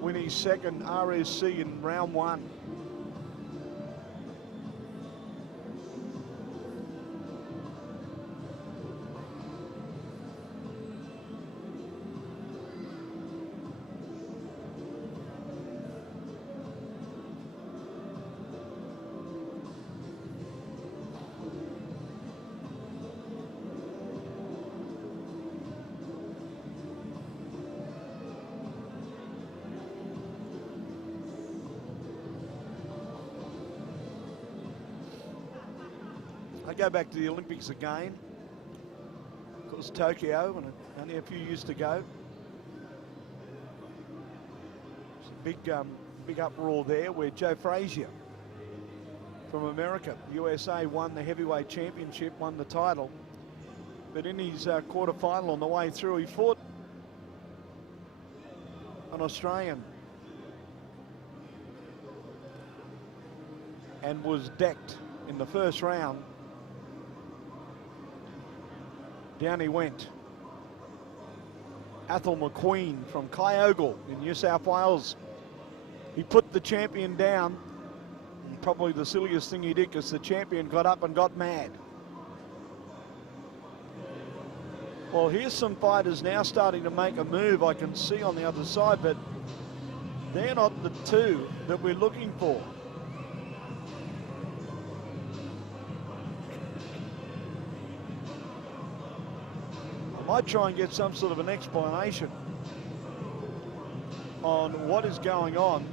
win his second RSC in round one. I go back to the Olympics again. Of course, Tokyo, and only a few years to go. It's a big uproar there where Joe Frazier from America, USA, won the heavyweight championship, won the title. But in his quarterfinal on the way through, he fought an Australian and was decked in the first round. Down he went. Athol McQueen from Kyogle in New South Wales. He put the champion down. And probably the silliest thing he did, because the champion got up and got mad. Well, here's some fighters now starting to make a move, I can see on the other side, but they're not the two that we're looking for. I might try and get some sort of an explanation on what is going on.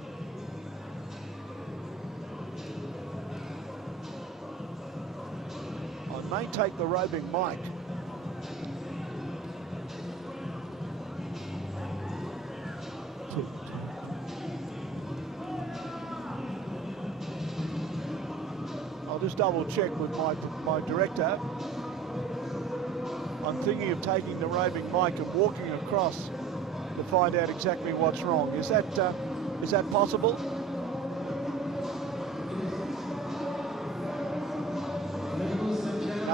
I may take the roving mic. I'll just double check with my director. I'm thinking of taking the roving mic and walking across to find out exactly what's wrong. Is that possible?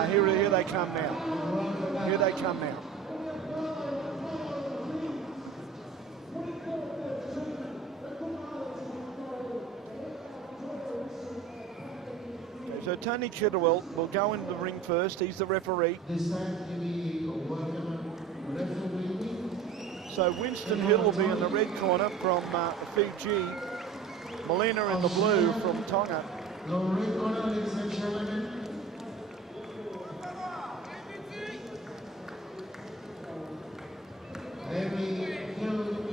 Here they come now. Here they come now. So Tony Chitterwell will go into the ring first. He's the referee. So Winston Hill will be in the red corner from Fiji. Molina in the blue from Tonga.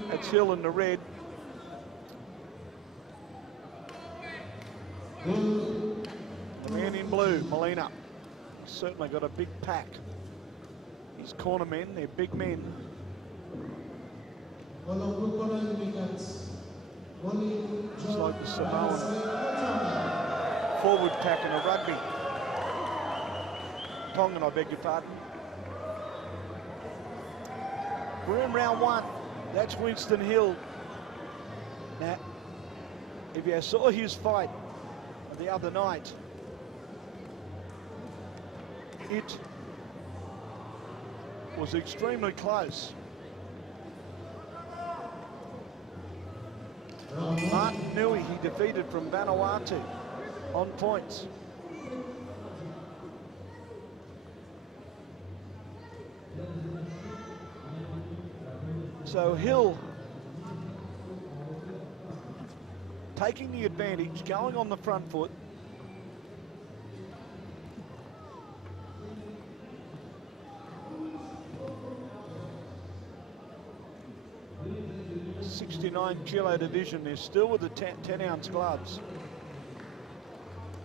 That's Hill in the red. The man in blue, Molina, certainly got a big pack. His corner men, they're big men. Just like the Samoan forward pack in a rugby. Tongan, I beg your pardon. We're in round one. That's Winston Hill. Now, if you saw his fight the other night, it was extremely close. Martin Nui, he defeated from Vanuatu on points. So Hill taking the advantage, going on the front foot. .69 division is still with the 10-ounce gloves.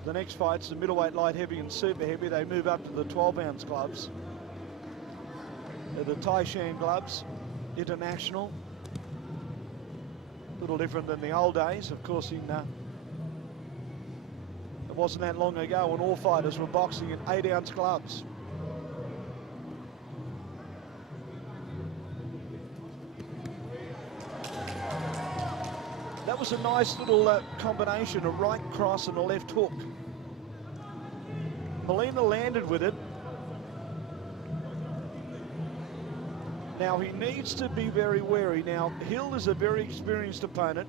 The next fight's the middleweight, light heavy and super heavy. They move up to the 12-ounce gloves. They're the Taishan gloves, international. A little different than the old days. Of course, it wasn't that long ago when all fighters were boxing in 8-ounce gloves. That was a nice little combination, a right cross and a left hook. Molina landed with it. Now he needs to be very wary. Now Hill is a very experienced opponent.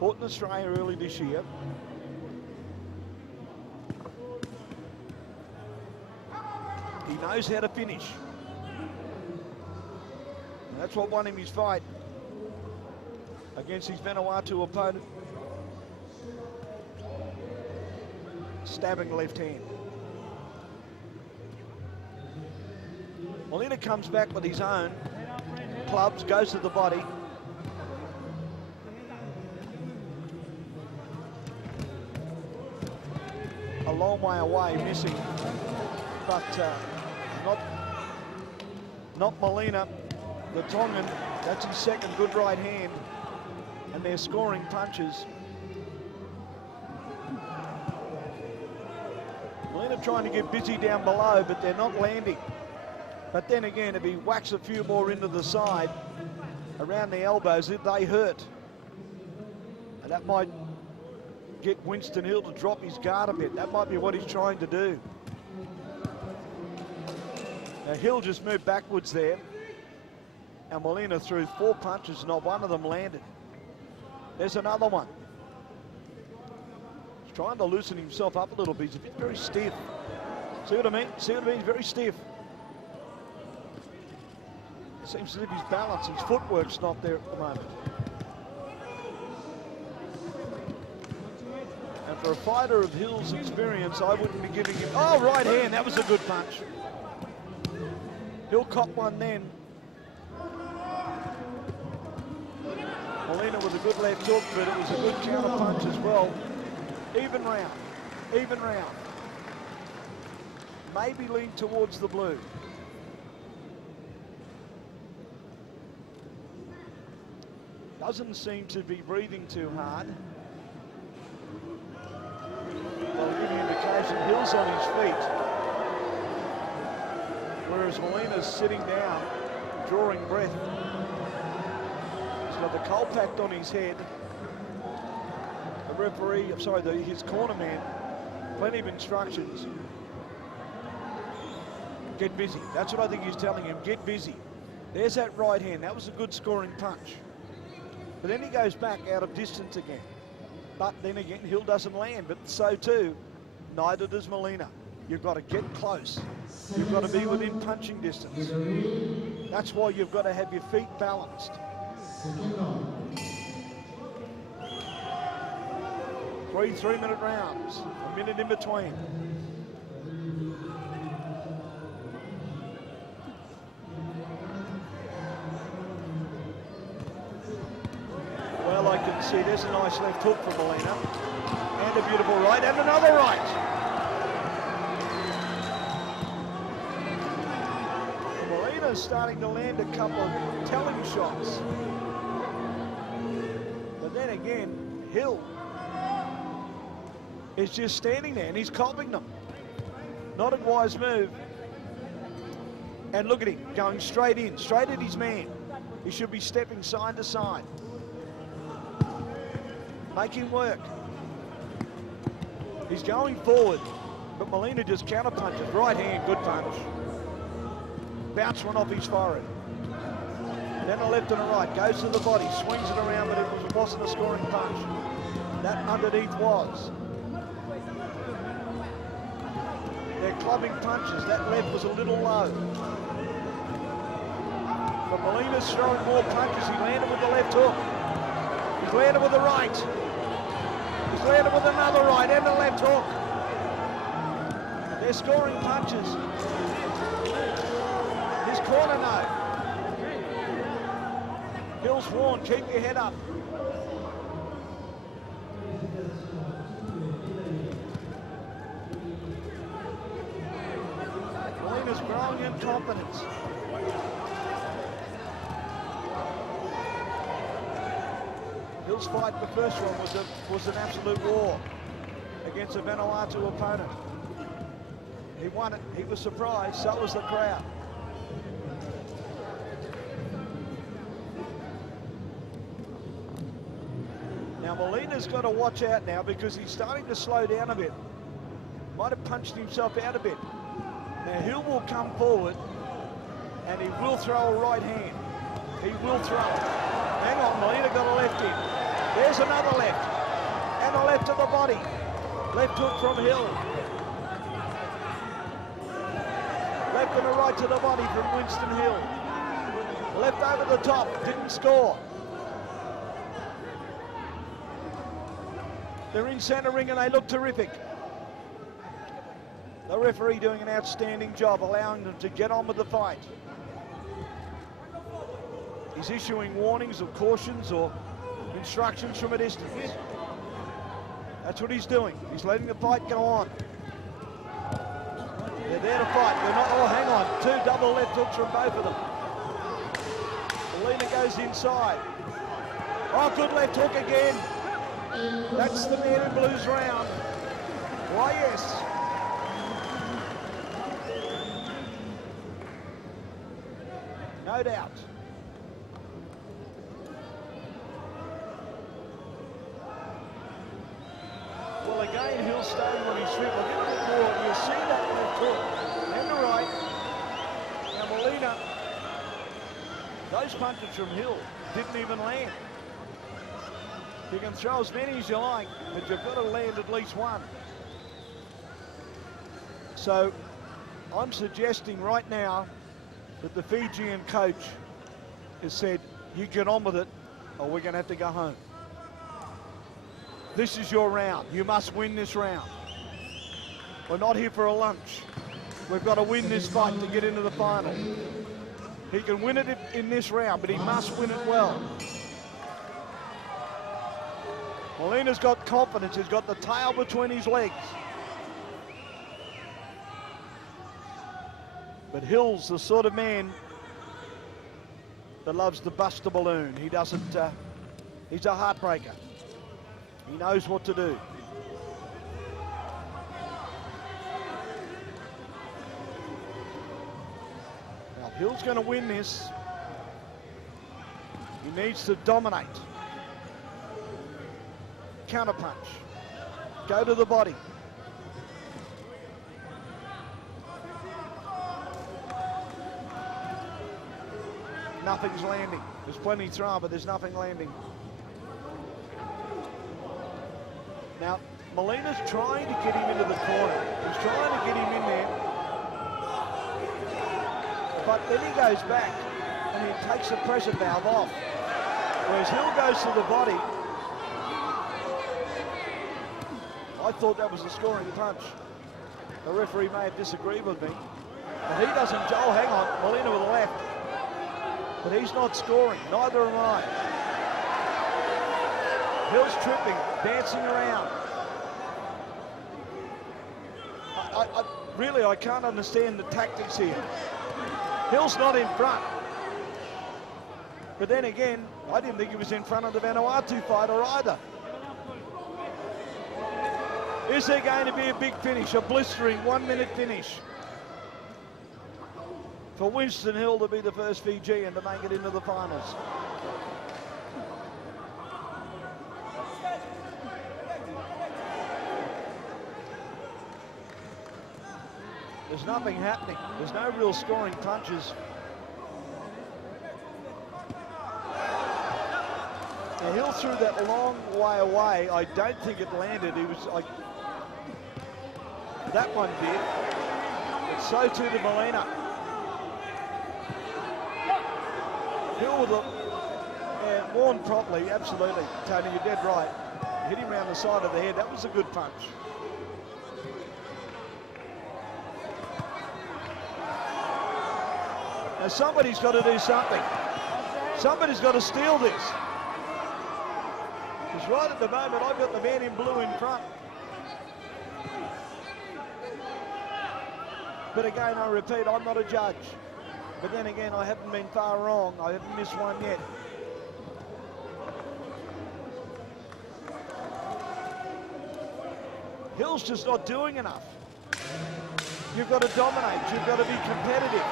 Fought in Australia early this year. He knows how to finish. And that's what won him his fight against his Vanuatu opponent. Stabbing left hand. Molina comes back with his own clubs, goes to the body. A long way away, missing, but not Molina, the Tongan. That's his second good right hand, and they're scoring punches. Molina trying to get busy down below, but they're not landing. But then again, if he whacks a few more into the side, around the elbows, they hurt. And that might get Winston Hill to drop his guard a bit. That might be what he's trying to do. Now Hill just moved backwards there, and Molina threw 4 punches, not one of them landed. There's another one. He's trying to loosen himself up a little bit. He's a bit very stiff. See what I mean? See what I mean? He's very stiff. Seems as if his balance, his footwork's not there at the moment. And for a fighter of Hill's experience, I wouldn't be giving him... Oh, right hand, that was a good punch. Hill caught one then. Molina with a good left hook, but it was a good counter punch as well. Even round, even round. Maybe lean towards the blue. Doesn't seem to be breathing too hard. I'll give you an indication. Hill's on his feet, whereas Molina's sitting down, drawing breath. He's got the cold packed on his head. The referee, I'm sorry, his corner man, plenty of instructions. Get busy. That's what I think he's telling him. Get busy. There's that right hand. That was a good scoring punch. But then he goes back out of distance again. But then again, Hill doesn't land, but so too, neither does Molina. You've got to get close. You've got to be within punching distance. That's why you've got to have your feet balanced. 3 3-minute rounds, a minute in between. Well, I can see there's a nice left hook from Molina. And a beautiful right, and another right. Molina's starting to land a couple of telling shots. But then again, Hill is just standing there and he's copying them. Not a wise move. And look at him, going straight in, straight at his man. He should be stepping side to side. Make him work. He's going forward, but Molina just counter punches. Right hand, good punch. Bounce one off his forehead. Then a left and a right, goes to the body, swings it around, but it wasn't a scoring punch. That underneath was. They're clubbing punches. That left was a little low. But Molina's throwing more punches. He landed with the left hook. He's landed with the right. He's landed with another right and a left hook. They're scoring punches. His corner note. Hill's warned, keep your head up. Molina's growing in confidence. Hill's fight, the first one, was an absolute war against a Vanuatu opponent. He won it. He was surprised. So was the crowd. Now Molina's got to watch out now because he's starting to slow down a bit. Might have punched himself out a bit. Now Hill will come forward And he will throw a right hand. He will throw it. Hang on, Molina got a left in. There's another left. And a left to the body. Left hook from Hill. Left and a right to the body from Winston Hill. Left over the top, didn't score. They're in centre ring and they look terrific. The referee doing an outstanding job, allowing them to get on with the fight. He's issuing warnings or cautions or instructions from a distance. That's what he's doing. He's letting the fight go on. They're there to fight. They're not, oh, hang on. 2 double left hooks from both of them. Molina goes inside. Oh, good left hook again. That's the man in blue's round. Why, yes. No doubt. Well, again, he'll stay when he's fit. We'll get a bit more. You'll see that left hook. And the right. Now, Molina, those punches from Hill didn't even land. You can throw as many as you like, but you've got to land at least one. So, I'm suggesting right now that the Fijian coach has said, you get on with it, or we're going to have to go home. This is your round. You must win this round. We're not here for a lunch. We've got to win this fight to get into the final. He can win it in this round, but he must win it well. Molina's got confidence. He's got the tail between his legs. But Hill's the sort of man that loves to bust a balloon. He doesn't, he's a heartbreaker. He knows what to do. Now, if Hill's going to win this, he needs to dominate. Counter punch. Go to the body. Nothing's landing. There's plenty thrown, but there's nothing landing. Now, Molina's trying to get him into the corner. He's trying to get him in there. But then he goes back and he takes the pressure valve off. Whereas Hill goes to the body. I thought that was a scoring punch. The referee may have disagreed with me. But he doesn't, oh, hang on, Molina with the left. But he's not scoring, neither am I. Hill's tripping, dancing around. Really, I can't understand the tactics here. Hill's not in front. But then again, I didn't think he was in front of the Vanuatu fighter either. Is there going to be a big finish, a blistering 1-minute finish? For Winston Hill to be the first Fijian to make it into the finals. There's nothing happening. There's no real scoring punches. Now Hill threw that long way away. I don't think it landed. He was like, that one did. But so too did Molina. Hill with yeah, warned properly, absolutely. Tony, you're dead right. Hit him around the side of the head. That was a good punch. Now somebody's got to do something. Somebody's got to steal this. Because right at the moment, I've got the man in blue in front. But again, I repeat, I'm not a judge. But then again, I haven't been far wrong. I haven't missed one yet. Hill's just not doing enough. You've got to dominate. You've got to be competitive.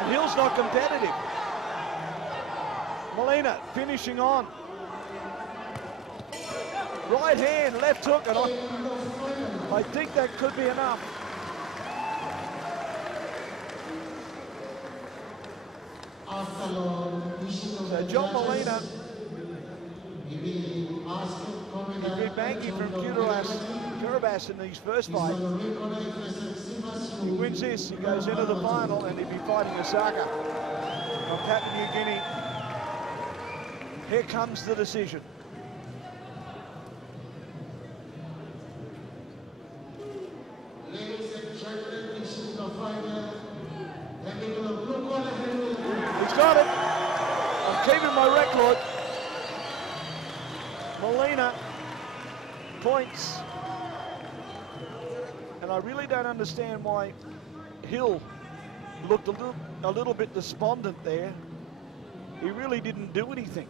And Hill's not competitive. Molina finishing on. Right hand, left hook, and I think that could be enough. So John Molina, he's been banking from Kiribati in these first fights. He wins this, he goes into the final, and he'll be fighting Osaka of Papua New Guinea. Here comes the decision. Ladies and gentlemen, this is the final. He's got it. I'm keeping my record. Molina points. And I really don't understand why Hill looked a little bit despondent there. He really didn't do anything.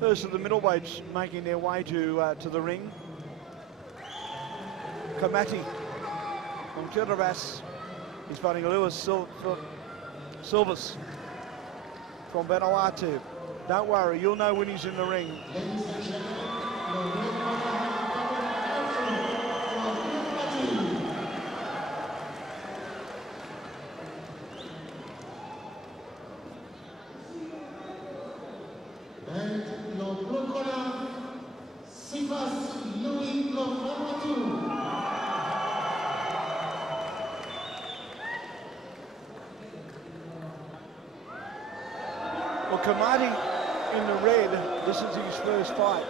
First of the middleweights making their way to the ring. Kamati from Kiribati is fighting Lewis Silvers from Vanuatu. Don't worry, you'll know when he's in the ring. Well, Kamati in the red, this is his first fight.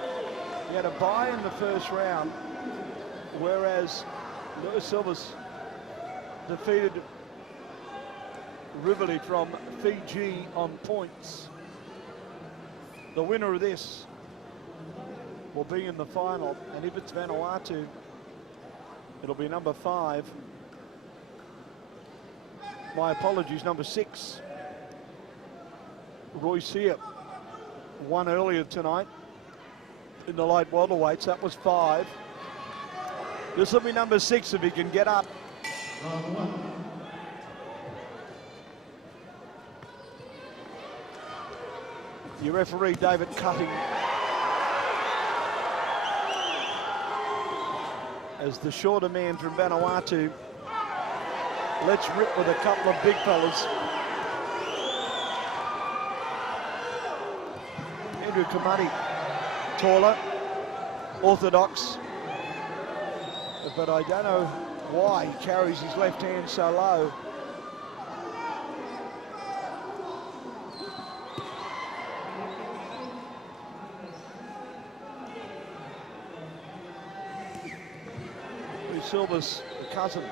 He had a bye in the first round, whereas Lewis Silvers defeated Rivoli from Fiji on points. The winner of this will be in the final, and if it's Vanuatu, it'll be number 5. My apologies, number 6. Roy Sear won earlier tonight in the light welterweights. That was 5. This will be number 6 if he can get up. Your referee, David Cutting, as the shorter man from Vanuatu lets rip with a couple of big fellas. Andrew Kamati, taller, orthodox, but I don't know why he carries his left hand so low. Silvers, the cousin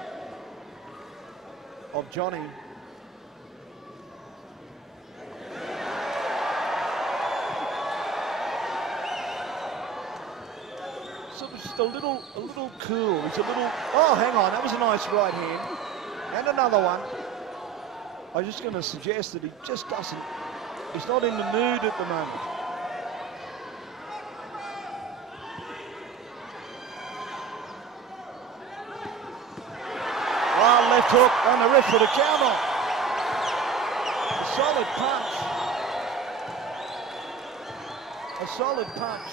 of Johnny. Silvers just a little cool. He's a little, oh, hang on, that was a nice right hand. And another one. I'm just going to suggest that he just doesn't, he's not in the mood at the moment. Left hook on the wrist for the counter. A solid punch. A solid punch.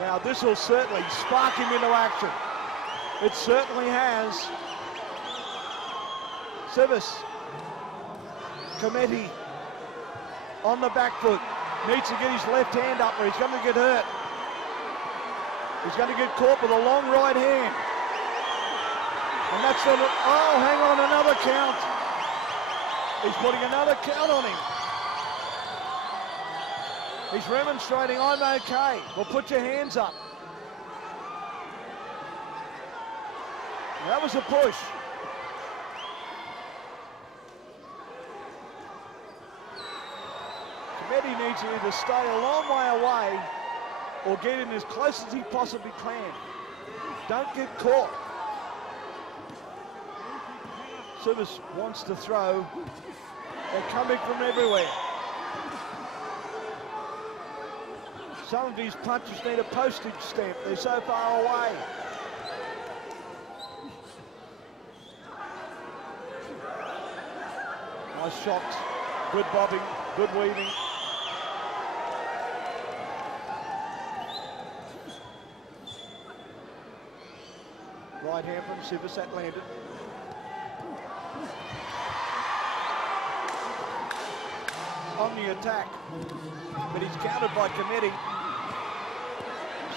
Now this will certainly spark him into action. It certainly has. Sivis. Kamati on the back foot. Needs to get his left hand up or he's going to get hurt. He's going to get caught with a long right hand. And that's the, oh, hang on, another count. He's putting another count on him. He's remonstrating, I'm okay. Well, put your hands up. That was a push. Kamati needs to either stay a long way away or get in as close as he possibly can. Don't get caught. Service wants to throw. They're coming from everywhere. Some of his punches need a postage stamp. They're so far away. Nice shots, good bobbing, good weaving. Right hand from Sivas, that landed. On the attack, but he's countered by Cometti.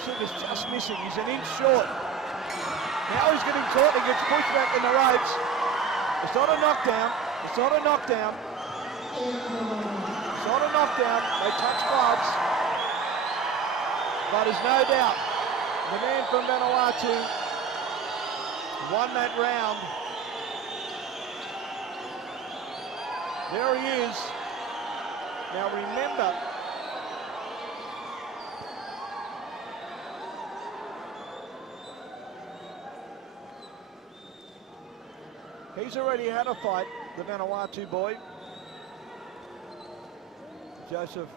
Sivas just missing, he's an inch short. Now he's getting caught, he gets pushed back in the ropes. It's not a knockdown, it's not a knockdown. It's not a knockdown, they touch gloves. But there's no doubt, the man from Vanuatu won that round. There he is. Now remember, he's already had a fight, the Vanuatu boy. Joseph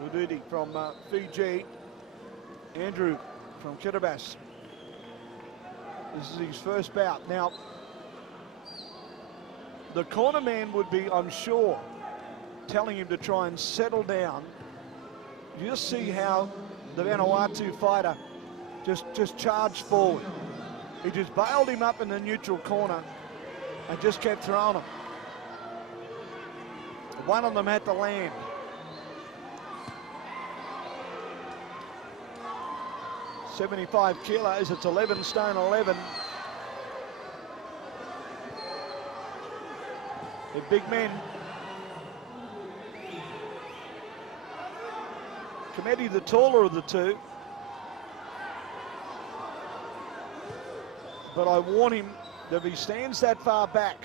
Mududi from Fiji, Andrew from Kiribati. This is his first bout. Now, the corner man would be, I'm sure, telling him to try and settle down. You just see how the Vanuatu fighter just charged forward. He just bailed him up in the neutral corner and just kept throwing him. One of them had to land. .75 kilos, it's 11 stone 11. They're big men. Cometti the taller of the two. But I warn him that if he stands that far back,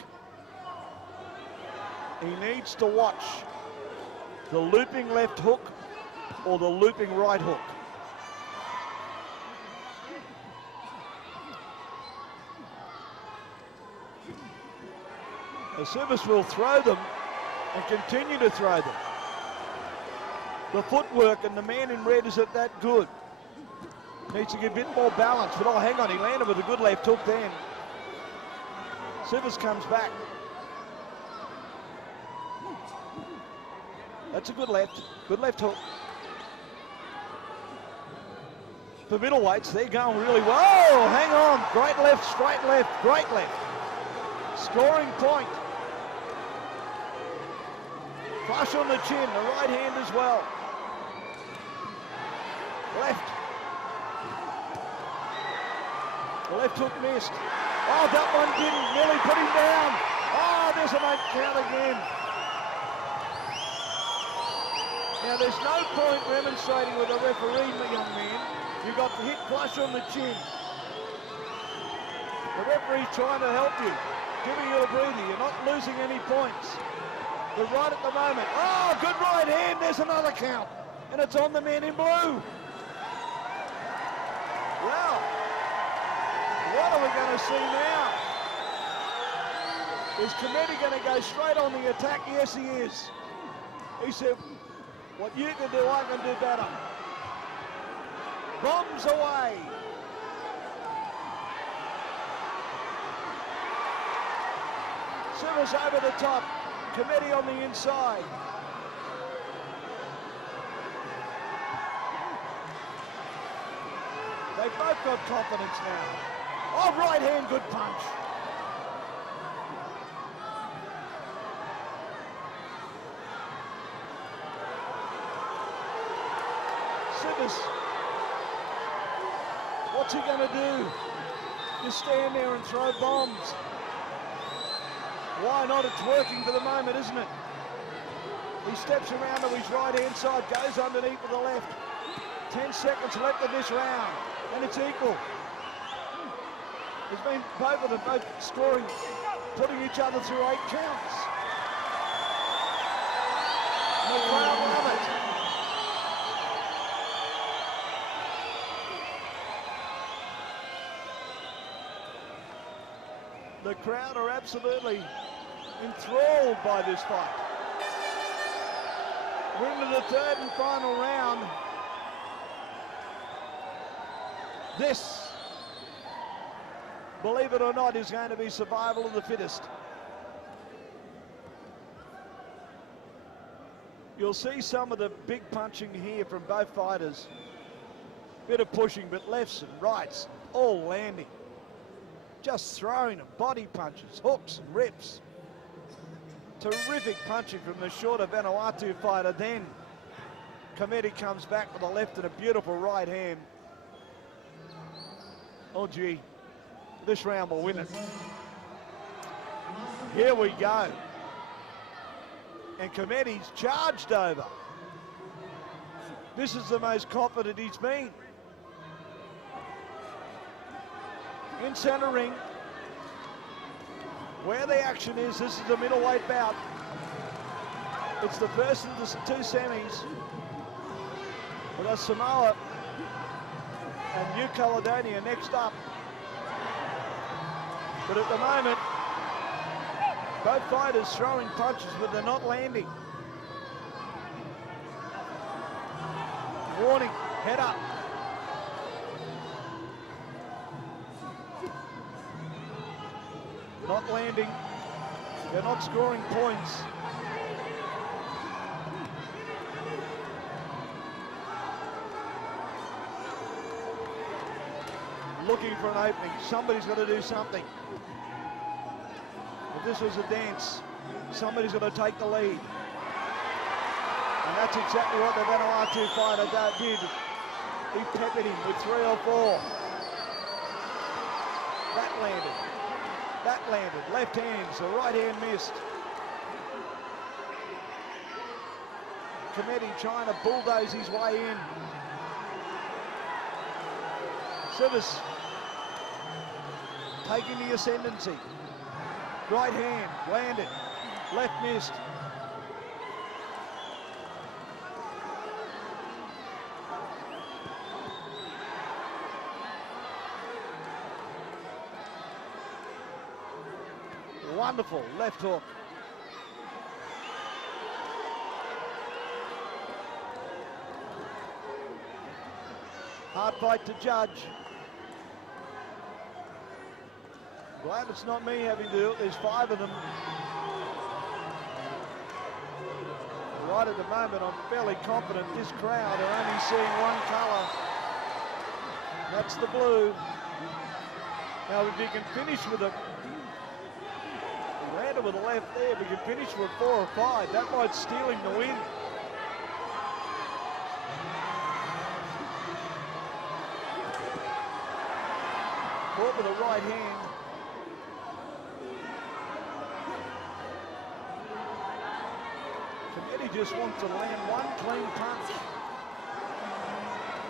he needs to watch the looping left hook or the looping right hook. The Service will throw them and continue to throw them. The footwork and the man in red isn't that good. Needs to get a bit more balance, but oh, hang on, he landed with a good left hook then. Service comes back. That's a good left hook. For middleweights, they're going really well. Oh, hang on, great left, straight left, great left. Scoring point. Flush on the chin, the right hand as well. Left. The left hook missed. Oh, that one didn't. Nearly put him down. Oh, there's a mate count again. Now, there's no point remonstrating with a referee, my young man. You got the hit flush on the chin. The referee's trying to help you, giving you a breather. You're not losing any points. But right at the moment, oh, good right hand, there's another count. And it's on the man in blue. Well, what are we going to see now? Is Cometti going to go straight on the attack? Yes, he is. He said, what you can do, I can do better. Bombs away. Service over the top. Cometti on the inside. They've both got confidence now. Oh, right hand, good punch. Sivas, what's he going to do? Just stand there and throw bombs. Why not? It's working for the moment, isn't it? He steps around to his right-hand side, goes underneath with the left. 10 seconds left in this round, and it's equal. There's been both of them both scoring, putting each other through 8 counts. And the crowd love it. The crowd are absolutely enthralled by this fight. We're into the third and final round. This, believe it or not, is going to be survival of the fittest. You'll see some of the big punching here from both fighters. Bit of pushing, but lefts and rights all landing. Just throwing them, body punches, hooks and rips. Terrific punching from the shorter Vanuatu fighter. Then Committee comes back with a left and a beautiful right hand. Oh gee, this round will win it. Here we go. And Committee's charged over. This is the most confident he's been. In center ring, where the action is, this is the middleweight bout. It's the first of the two semis. We've got Samoa and New Caledonia next up. But at the moment, both fighters throwing punches, but they're not landing. Warning, head up. Not landing. They're not scoring points. Looking for an opening. Somebody's got to do something. If this was a dance, somebody's got to take the lead. And that's exactly what the Vanuatu fighter did. He peppered him with 3 or 4. That landed. That landed. Left hands, the right hand missed. Committee trying to bulldoze his way in. Sivis taking the ascendancy. Right hand, landed. Left missed. Wonderful left hook. Hard fight to judge. Glad it's not me having to do it. There's 5 of them. Right at the moment, I'm fairly confident this crowd are only seeing one colour. That's the blue. Now, if you can finish with a... He landed with a left there, but you can finish with 4 or 5. That might steal him the win. Caught with a right hand. Committee just wants to land one clean punch.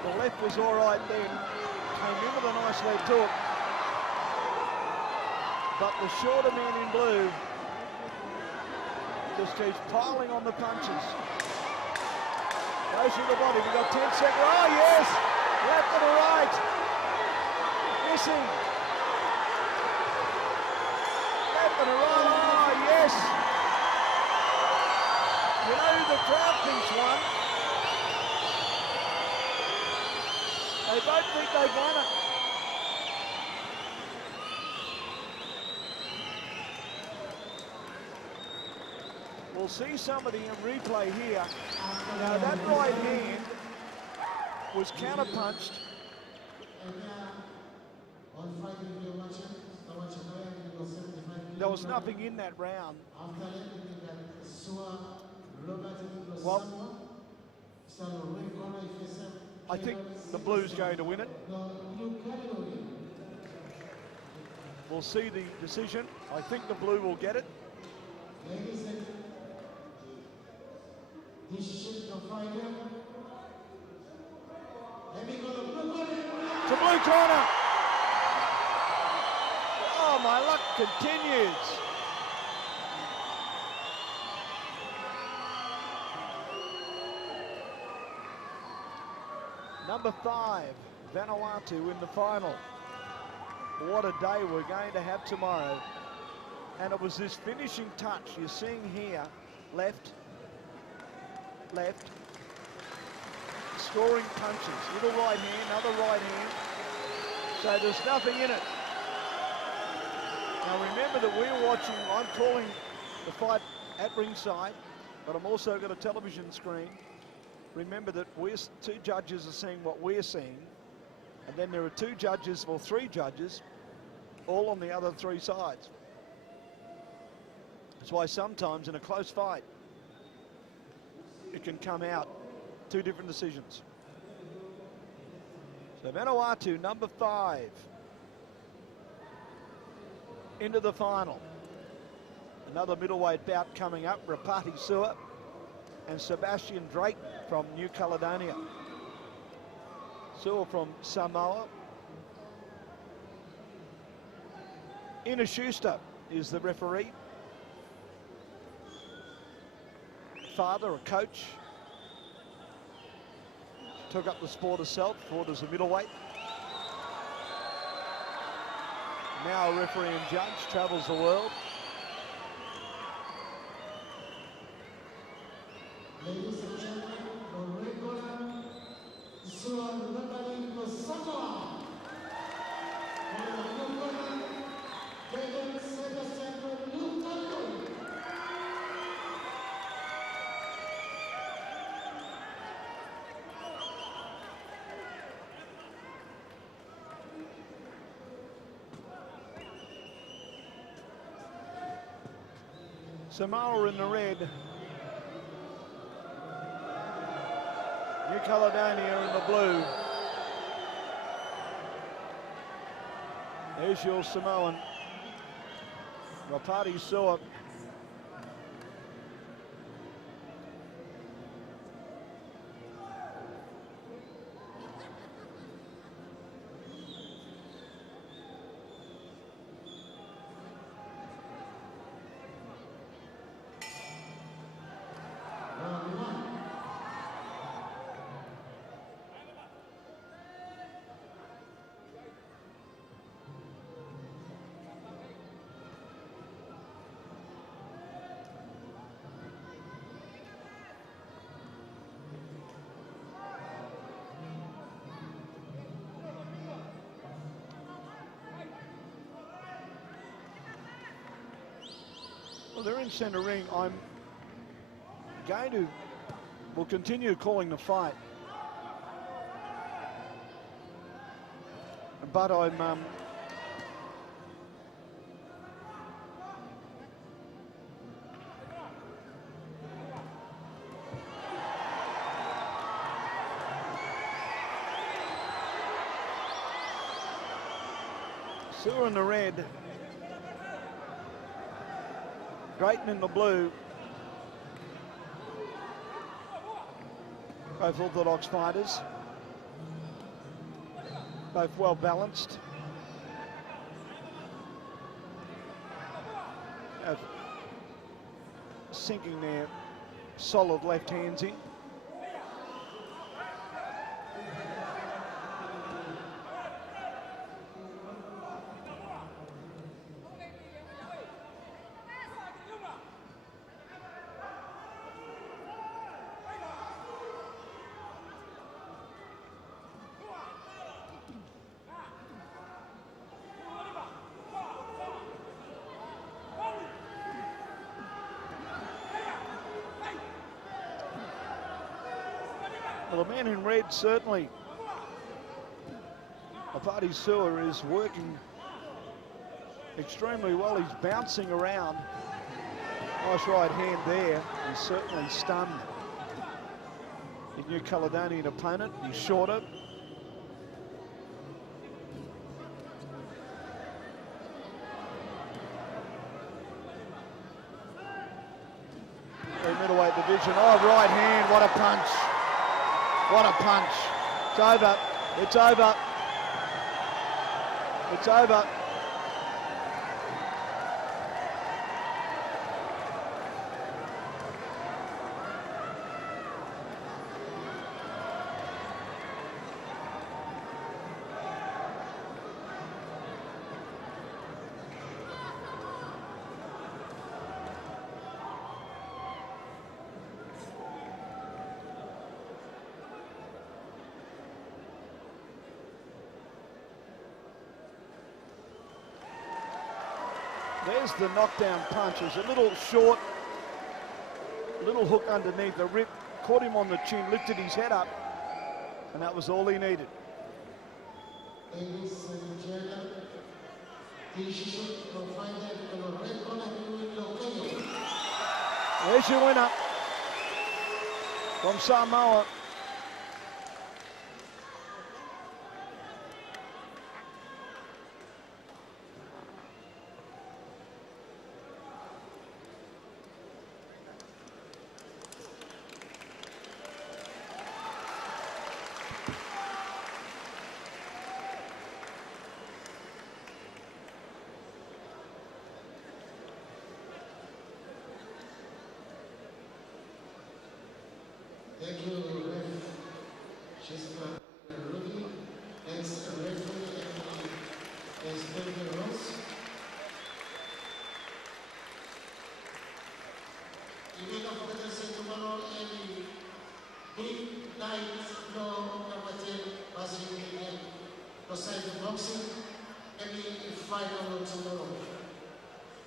The left was all right then. Came in with a nice left hook. But the shorter man in blue just keeps piling on the punches. Goes through the body. We've got 10 seconds. Oh, yes! Left and a right. Missing. Left and a right. Oh, yes! You know who the crowd thinks won? They both think they've won it. We'll see somebody in replay here. Now that right hand was counterpunched. There was nothing in that round. Well, I think the blue's going to win it. We'll see the decision. I think the blue will get it. To blue corner. Oh, my luck continues. Number 5, Vanuatu in the final. What a day we're going to have tomorrow. And it was this finishing touch you're seeing here, left, left, scoring punches, little right hand, another right hand. So there's nothing in it. Now remember that we're watching, I'm calling the fight at ringside, but I'm also got a television screen. Remember that two judges are seeing what we're seeing, and then there are two judges, or three judges, all on the other three sides. That's why sometimes in a close fight, it can come out two different decisions. So Vanuatu, number 5, into the final. Another middleweight bout coming up, Rapati Sua and Sebastian Drake from New Caledonia. Sua from Samoa. Ina Schuster is the referee. Father, a coach. Took up the sport herself, fought as a middleweight. Now a referee and judge, travels the world. Ladies and gentlemen, the regular Sua representing the Samoa. And the new winner, David Sebastian Lukaku. Samoa in the red. New Caledonia in the blue. There's your Samoan, Rapati Sua. Well, they're in centre ring. We'll continue calling the fight. But I'm Sua in the red. Drayton in the blue. Both orthodox fighters. Both well balanced. Sinking their solid left hands in. Well, the man in red certainly, Rapati Sua, is working extremely well. He's bouncing around. Nice right hand there. He's certainly stunned the New Caledonian opponent. He's shorter. The middleweight division. Oh, right hand, what a punch. What a punch. It's over. It's over. It's over. There's the knockdown punch. It was a little short, little hook underneath the rib, caught him on the chin, lifted his head up, and that was all he needed. Ladies and gentlemen, provided the red corner located. There's your winner from Samoa. Thank you, Ref. Jessica Rudy. Next, referee is David Ross. Event of Wednesday tomorrow, any big night, no number 10, passing again. Beside the boxing, any final tomorrow.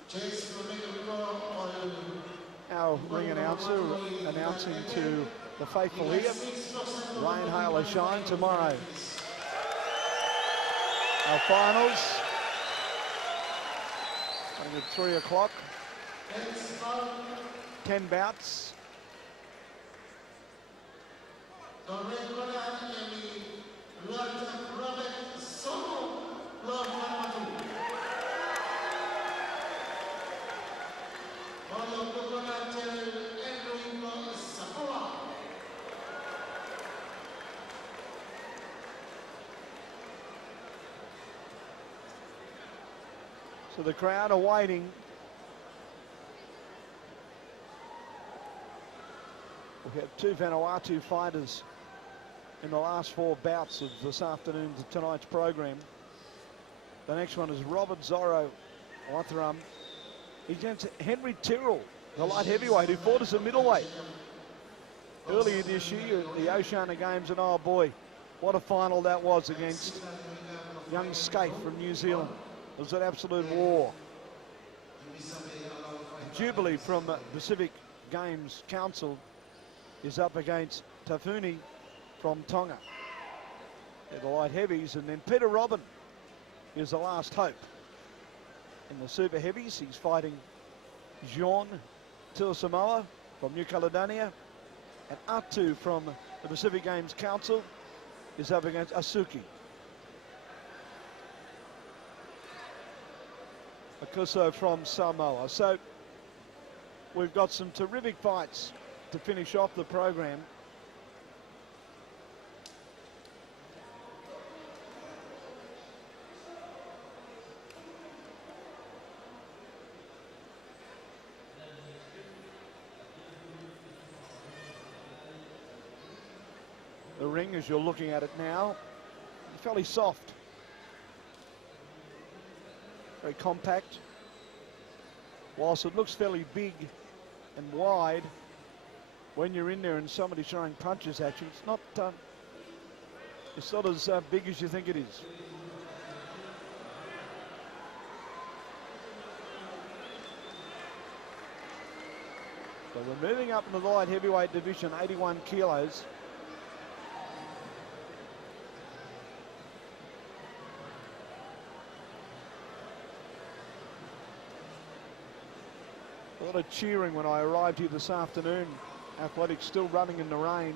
Chase will make a call on Our ring announcer announcing to the faithful here, rain, hail or shine tomorrow. Our finals, starting at 3 o'clock, 10 bouts. So the crowd are waiting. We have two Vanuatu fighters in the last 4 bouts of this afternoon's tonight's program. The next one is Robert Zorro Othram. He's against Henry Tyrrell, the light heavyweight who fought as a middleweight earlier this year at the Oceania Games, and oh boy, what a final that was against young Skate from New Zealand. It was an absolute war. Jubilee from Pacific Games Council is up against Tafuni from Tonga. They're the light heavies, and then Peter Robin is the last hope. In the super heavies, he's fighting Jean Samoa from New Caledonia, and Atu from the Pacific Games Council is up against Asuki. Akuso from Samoa. So we've got some terrific fights to finish off the program. The ring, as you're looking at it now, fairly soft. Very compact. Whilst it looks fairly big and wide, when you're in there and somebody's throwing punches at you, it's not as big as you think it is. So we're moving up into the light heavyweight division, 81 kilos. A lot of cheering when I arrived here this afternoon. Athletics still running in the rain,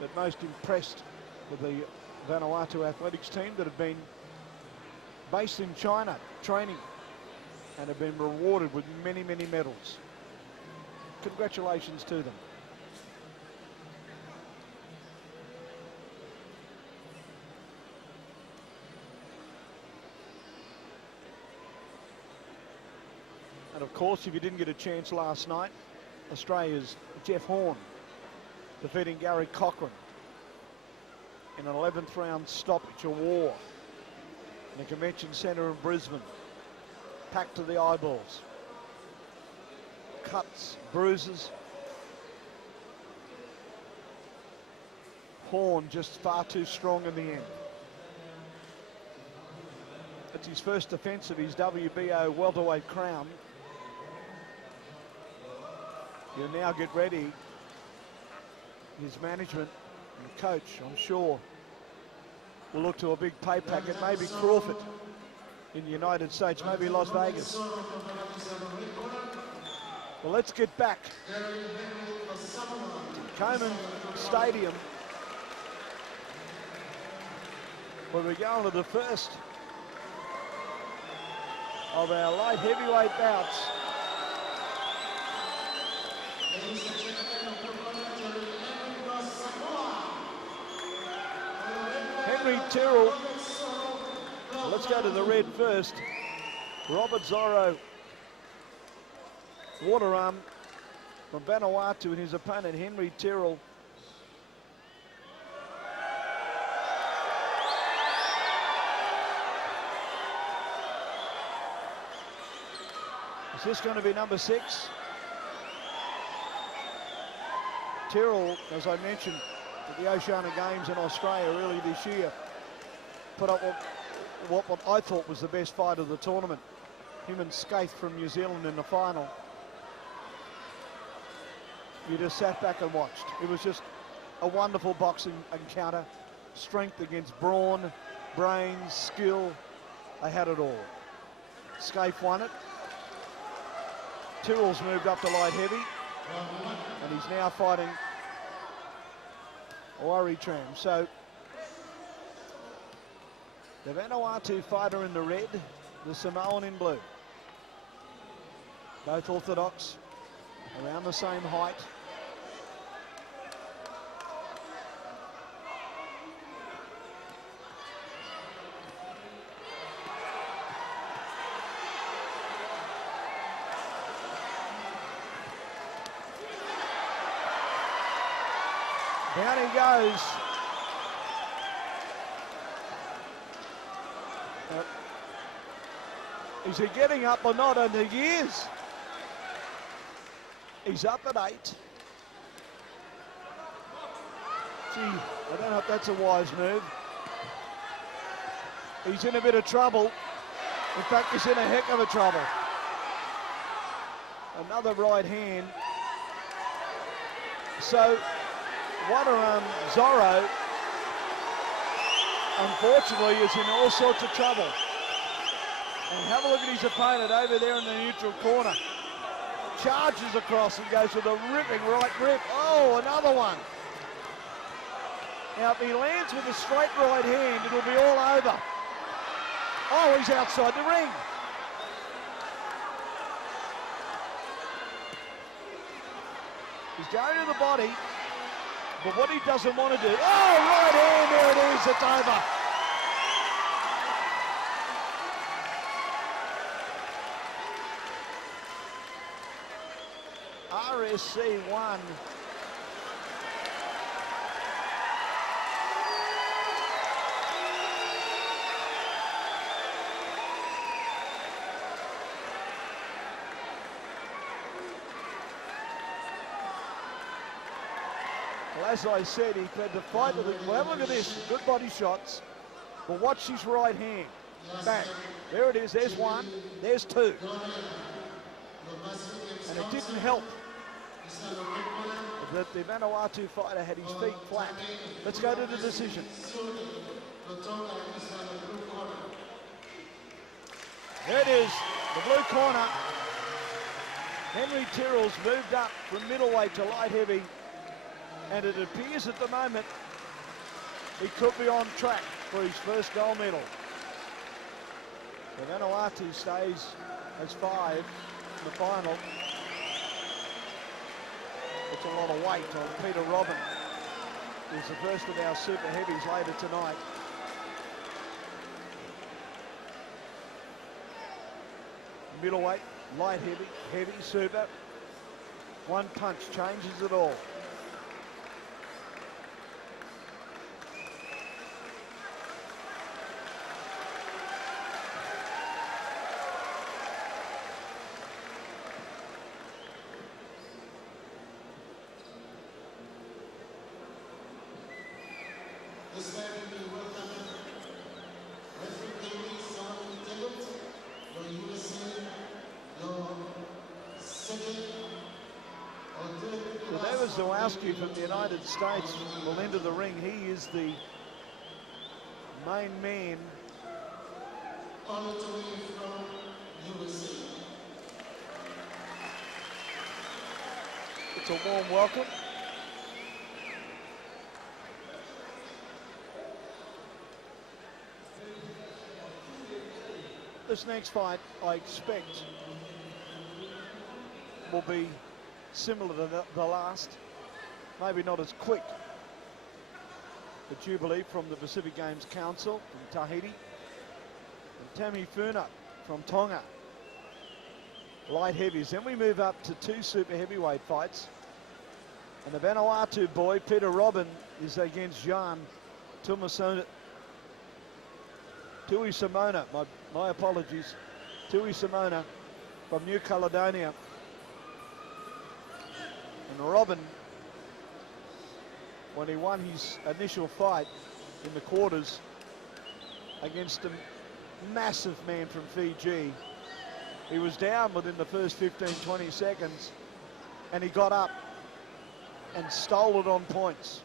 but most impressed with the Vanuatu athletics team that have been based in China training and have been rewarded with many, many medals. Congratulations to them. And of course, if you didn't get a chance last night, Australia's Jeff Horn defeating Gary Cochran in an 11th round stoppage, a war in the convention centre in Brisbane. Packed to the eyeballs. Cuts, bruises. Horn just far too strong in the end. It's his first defence of his WBO welterweight crown. He'll now get ready. His management and coach, I'm sure, will look to a big pay packet, maybe Crawford in the United States, maybe Las Vegas. Well, let's get back to Coleman Stadium, where we're going to the first of our light heavyweight bouts. Henry Tyrrell. Let's go to the red first. Robert Zorro Waterarm from Vanuatu and his opponent Henry Tyrrell. Is this going to be number 6? Tyrrell, as I mentioned, at the Oceania Games in Australia early this year, put up what I thought was the best fight of the tournament. Him and Skaith from New Zealand in the final. You just sat back and watched. It was just a wonderful boxing encounter. Strength against brawn, brains, skill. They had it all. Skaith won it. Tyrrell's moved up to light heavy, and he's now fighting Ori Tram. So the Vanuatu fighter in the red, the Samoan in blue. Both orthodox, around the same height. Down he goes. Is he getting up or not? And he is. He's up at 8. Gee, I don't know if that's a wise move. He's in a bit of trouble. In fact, he's in a heck of a trouble. Another right hand. So, Waterarm Zorro, unfortunately, is in all sorts of trouble. And have a look at his opponent over there in the neutral corner. Charges across and goes with a ripping right rip. Oh, another one. Now, if he lands with a straight right hand, it'll be all over. Oh, he's outside the ring. He's going to the body. But what he doesn't want to do, oh, right hand, there it is, it's over. RSC 1. Well, as I said, he had to fight with it. Well, have a look at this, good body shots. But watch his right hand. Bang. There it is, there's 1, there's 2. And it didn't help that the Vanuatu fighter had his feet flat. Let's go to the decision. There it is, the blue corner. Henry Tyrrell's moved up from middleweight to light heavy. And it appears at the moment he could be on track for his first gold medal. The Vanuatu stays as 5 in the final. It's a lot of weight on Peter Robin, who's the first of our super heavies later tonight. Middleweight, light heavy, heavy, super. One punch changes it all. So there was Zawowski from the United States will enter the ring. He is the main man. It's a warm welcome. This next fight, I expect, will be similar to the last. Maybe not as quick. The Jubilee from the Pacific Games Council from Tahiti. And Tammy Funa from Tonga. Light heavies. Then we move up to two super heavyweight fights. And the Vanuatu boy, Peter Robin, is against Jan Tuisamona. My apologies. Tuisamona from New Caledonia. And Robin, when he won his initial fight in the quarters against a massive man from Fiji, he was down within the first 15-20 seconds and he got up and stole it on points.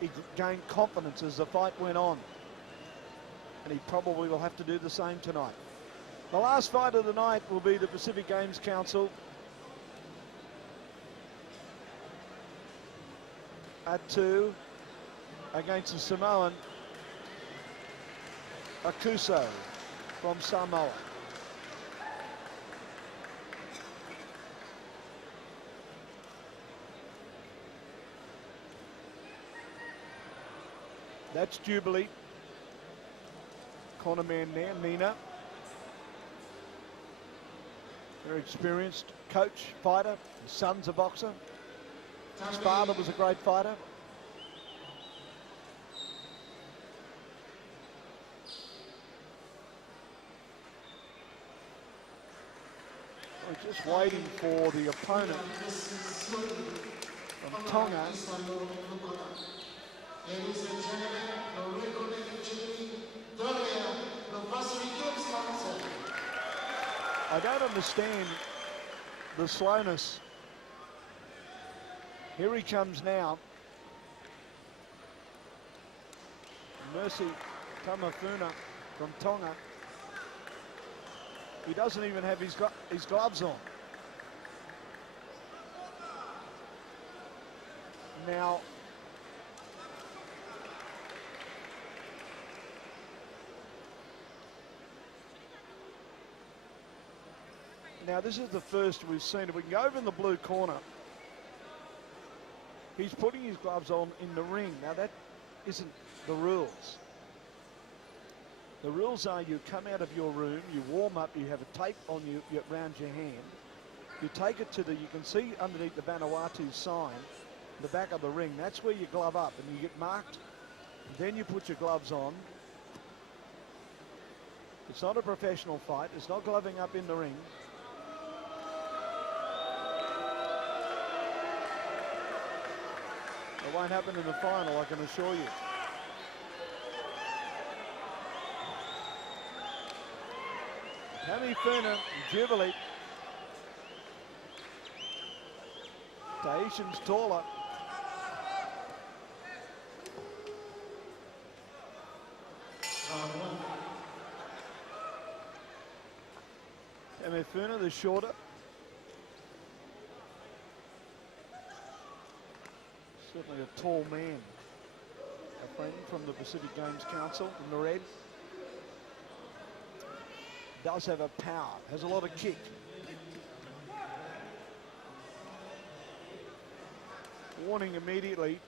He gained confidence as the fight went on, and he probably will have to do the same tonight. The last fight of the night will be the Pacific Games Council at 2 against the Samoan Akuso from Samoa. That's Jubilee. Corner man there, Nina. Very experienced coach, fighter. His son's a boxer. His father was a great fighter. We're just waiting for the opponent from Tonga. Ladies and gentlemen, the recorded Jubilee the Pacific Games Council. I don't understand the slowness. Here he comes now. Mercy Tamafuna from Tonga. He doesn't even have his gloves on. Now this is the first we've seen. If we can go over in the blue corner, he's putting his gloves on in the ring. Now that isn't the rules. The rules are you come out of your room, you warm up, you have a tape on you around your hand. You take it to you can see underneath the Vanuatu sign, the back of the ring. That's where you glove up and you get marked. Then you put your gloves on. It's not a professional fight. It's not gloving up in the ring. It won't happen in the final, I can assure you. Tammy Funa, Jubilee. Tahitian's taller. Tammy Funa, the shorter. Certainly a tall man. A friend from the Pacific Games Council in the red. Does have a power, has a lot of kick. Warning immediately,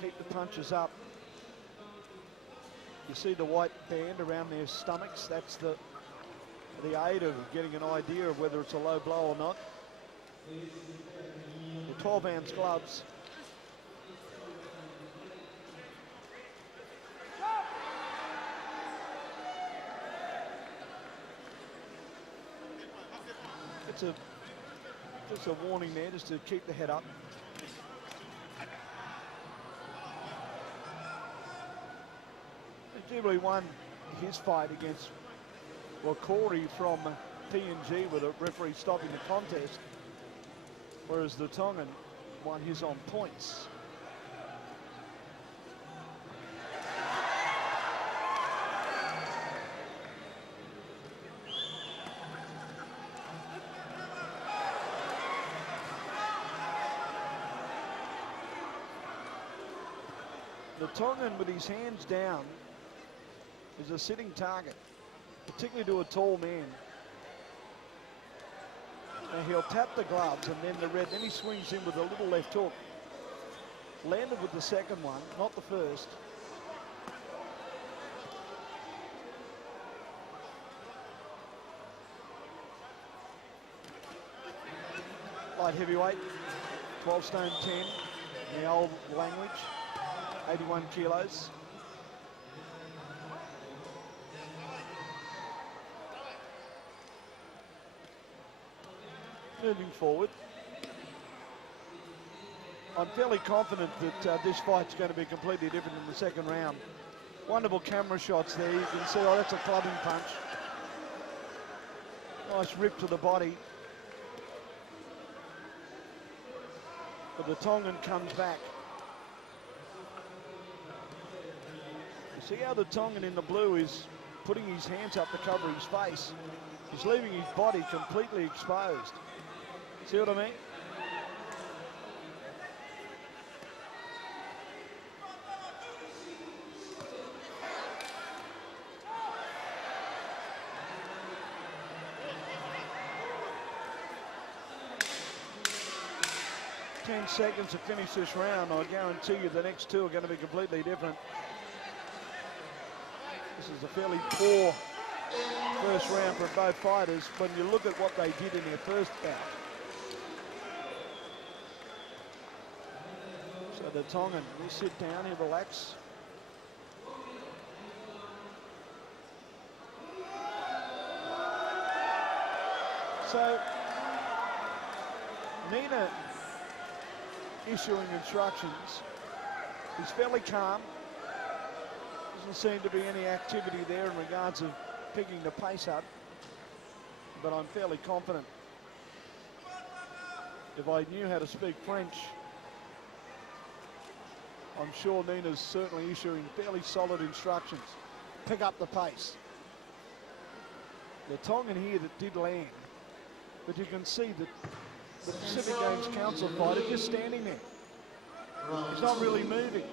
keep the punches up. You see the white band around their stomachs. That's the aid of getting an idea of whether it's a low blow or not. The 12-ounce gloves. It's just a warning there, just to keep the head up. Jubilee won his fight against Wakori from PNG with a referee stopping the contest, whereas the Tongan won his on points. The Tongan with his hands down is a sitting target, particularly to a tall man. Now he'll tap the gloves and then the red, then he swings in with a little left hook. Landed with the second one, not the first. Light heavyweight, 12 stone 10 in the old language, 81 kilos. Moving forward, I'm fairly confident that this fight's going to be completely different in the second round. Wonderful camera shots there. You can see, oh, that's a clubbing punch. Nice rip to the body. But the Tongan comes back. You see how the Tongan in the blue is putting his hands up to cover his face. He's leaving his body completely exposed. See what I mean? Ten seconds to finish this round. I guarantee you the next two are going to be completely different. This is a fairly poor first round for both fighters when you look at what they did in their first bout. So the Tongan, he sit down, he relax. So Nina issuing instructions. He's fairly calm. Doesn't seem to be any activity there in regards of picking the pace up, but I'm fairly confident. If I knew how to speak French, I'm sure Nina's certainly issuing fairly solid instructions. Pick up the pace. The Tongan here that did land, but you can see that the Pacific Games Council fighter just standing there. He's not really moving.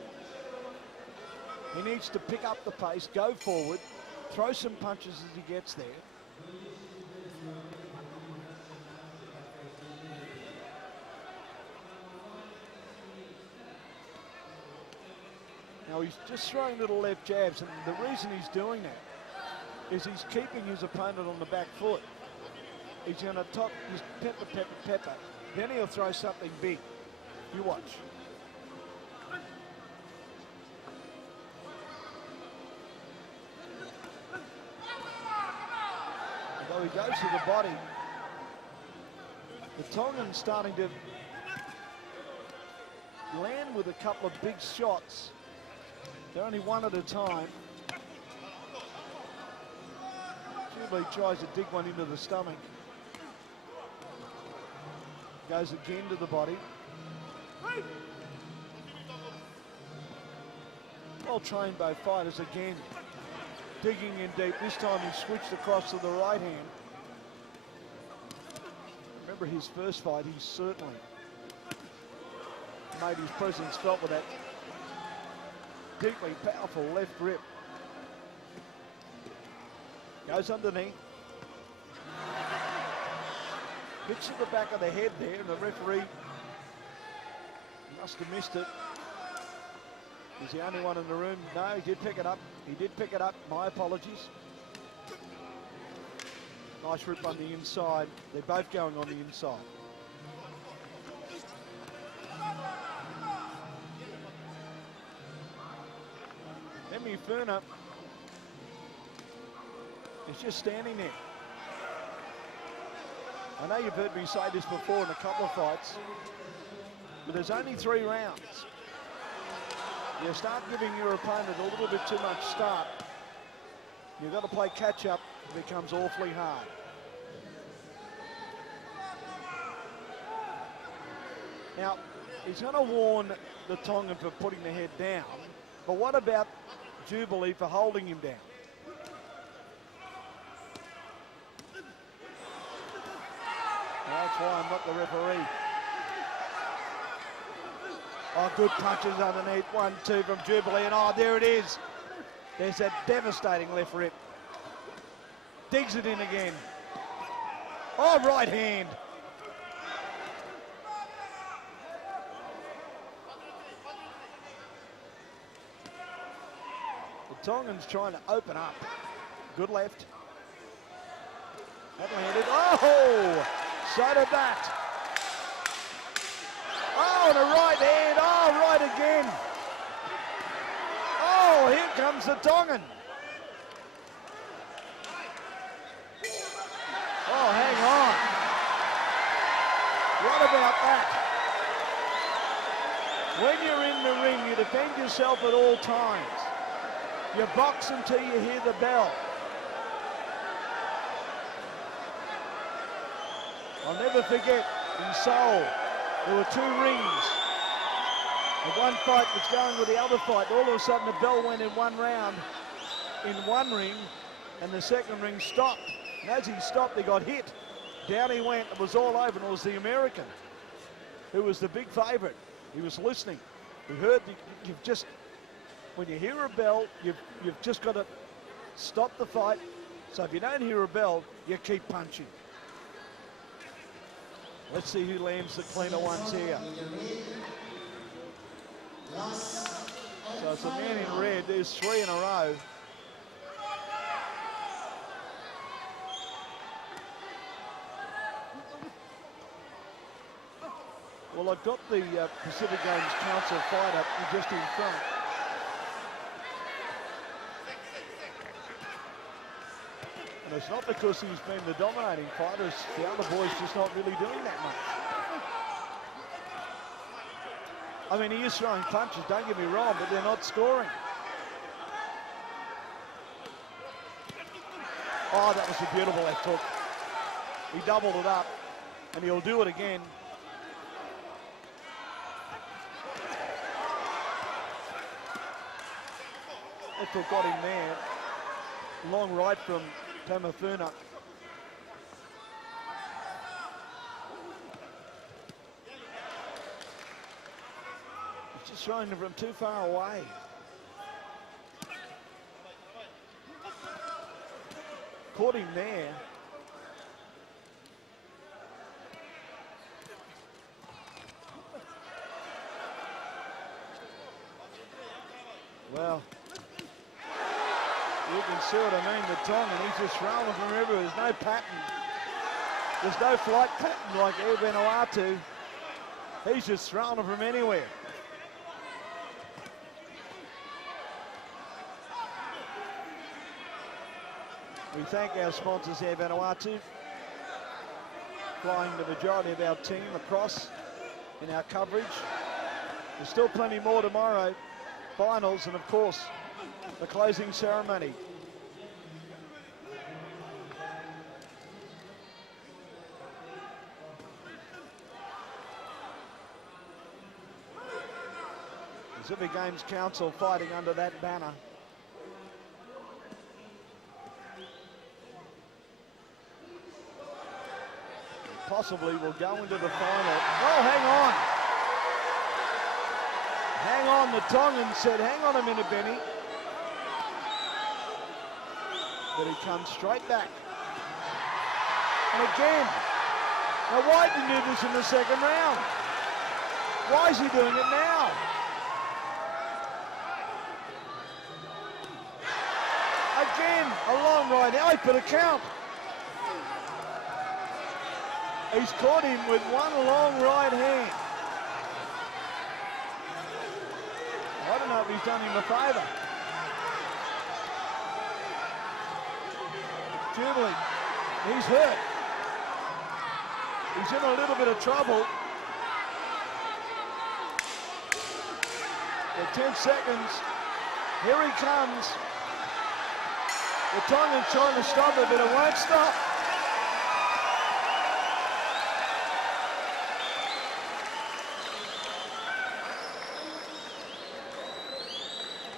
He needs to pick up the pace, go forward, throw some punches as he gets there. Now he's just throwing little left jabs, and the reason he's doing that is he's keeping his opponent on the back foot. He's going to top his pepper, pepper, pepper. Then he'll throw something big. You watch. Although he goes to the body, the Tongan's starting to land with a couple of big shots. They're only one at a time. He tries to dig one into the stomach. Goes again to the body. Well trained both fighters again. Digging in deep. This time he switched across to the right hand. Remember his first fight, he certainly made his presence felt with that deeply powerful left rip. Goes underneath. Hits at the back of the head there, and the referee must have missed it. He's the only one in the room. No, he did pick it up. He did pick it up. My apologies. Nice rip on the inside. They're both going on the inside. Emi Furner is just standing there. I know you've heard me say this before in a couple of fights, but there's only 3 rounds. You start giving your opponent a little bit too much start, you've got to play catch up. It becomes awfully hard. Now, he's going to warn the Tongan for putting the head down, but what about Jubilee for holding him down? That's why I'm not the referee. Oh, good punches underneath. 1-2 from Jubilee, and oh, there it is. There's that devastating left rip. Digs it in again. Oh, right hand. The Tongans trying to open up. Good left. That landed. Oh, so did that. Oh, and a right hand. Oh, right again. Oh, here comes the Tongan. Oh, hang on. What about that? When you're in the ring, you defend yourself at all times. You box until you hear the bell. I'll never forget in Seoul, there were 2 rings. And one fight was going with the other fight. All of a sudden the bell went in one round in one ring and the second ring stopped. And as he stopped, he got hit. Down he went, it was all over, and it was the American who was the big favourite. He was listening. He heard, you've just, when you hear a bell, you've just got to stop the fight. So if you don't hear a bell, you keep punching. Let's see who lands the cleaner ones here. So it's a man in red. There's 3 in a row. Well, I've got the Pacific Games Council fight up just in front. And it's not because he's been the dominating fighter, it's the other boys just not really doing that much. I mean, he is throwing punches, don't get me wrong, but they're not scoring. Oh, that was a beautiful left hook. He doubled it up, and he'll do it again. Left hook got him there. Long right from Tamafuna. He's just throwing him from too far away. Caught him there. Well, you can see what I mean, the Tongan, he's just throwing them from everywhere. There's no pattern. There's no flight pattern like Van2017. He's just throwing them from anywhere. We thank our sponsors here, Van2017, flying the majority of our team across in our coverage. There's still plenty more tomorrow. Finals and, of course, the closing ceremony. Pacific Games Council fighting under that banner. Possibly will go into the final. Oh, hang on. Hang on, the Tongan said, hang on a minute, Benny. But he comes straight back. And again, now why didn't he do this in the second round? Why is he doing it now? Again, a long right alley for the count. He's caught him with one long right hand. I don't know if he's done him a favour. Jubilee, he's hurt. He's in a little bit of trouble. For 10 seconds, here he comes. The Tongan's trying to stop it, but it won't stop.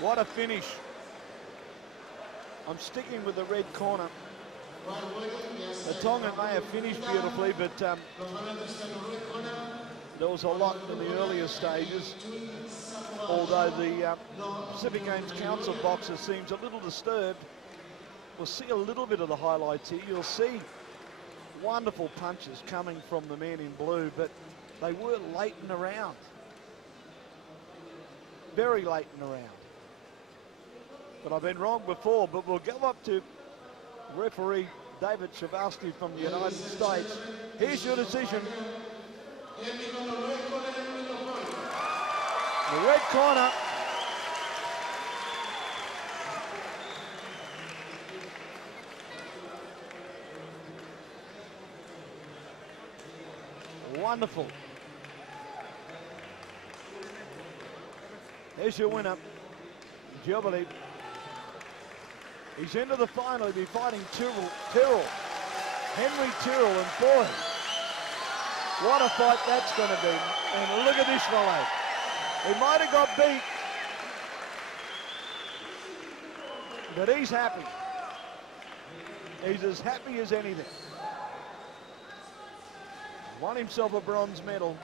What a finish. I'm sticking with the red corner. The Tongan may have finished beautifully, but there was a lot in the earlier stages. Although the Pacific Games Council boxer seems a little disturbed. We'll see a little bit of the highlights here. You'll see wonderful punches coming from the man in blue, but they were late and around. Very late and around. But I've been wrong before, but we'll go up to referee David Shavasty from the United States. Here's your decision. The red corner. Wonderful. There's your winner, Jubilee. He's into the final. He'll be fighting Tyrrell. Henry Tyrrell, and boy, what a fight that's going to be. And look at this fellow. He might have got beat, but he's happy. He's as happy as anything. Won himself a bronze medal.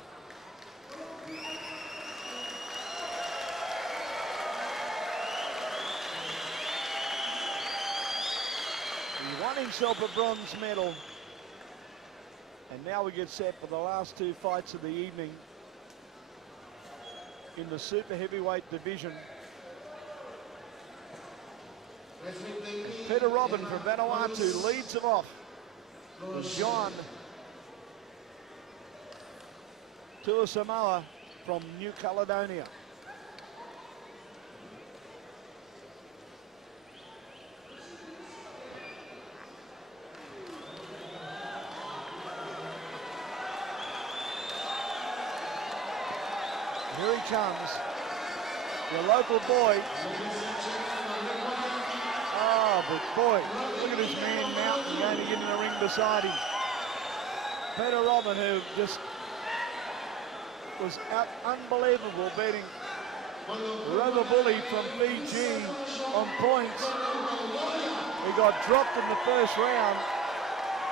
He won himself a bronze medal. And now we get set for the last two fights of the evening in the super heavyweight division. Peter Robin from Vanuatu leads them off. John Tuasamoa from New Caledonia. Here he comes, your local boy. Oh, but boy, look at this man Mountain going to get in the ring beside him. Peter Robin, who just was unbelievable, beating Rover Bully from Fiji on points. He got dropped in the first round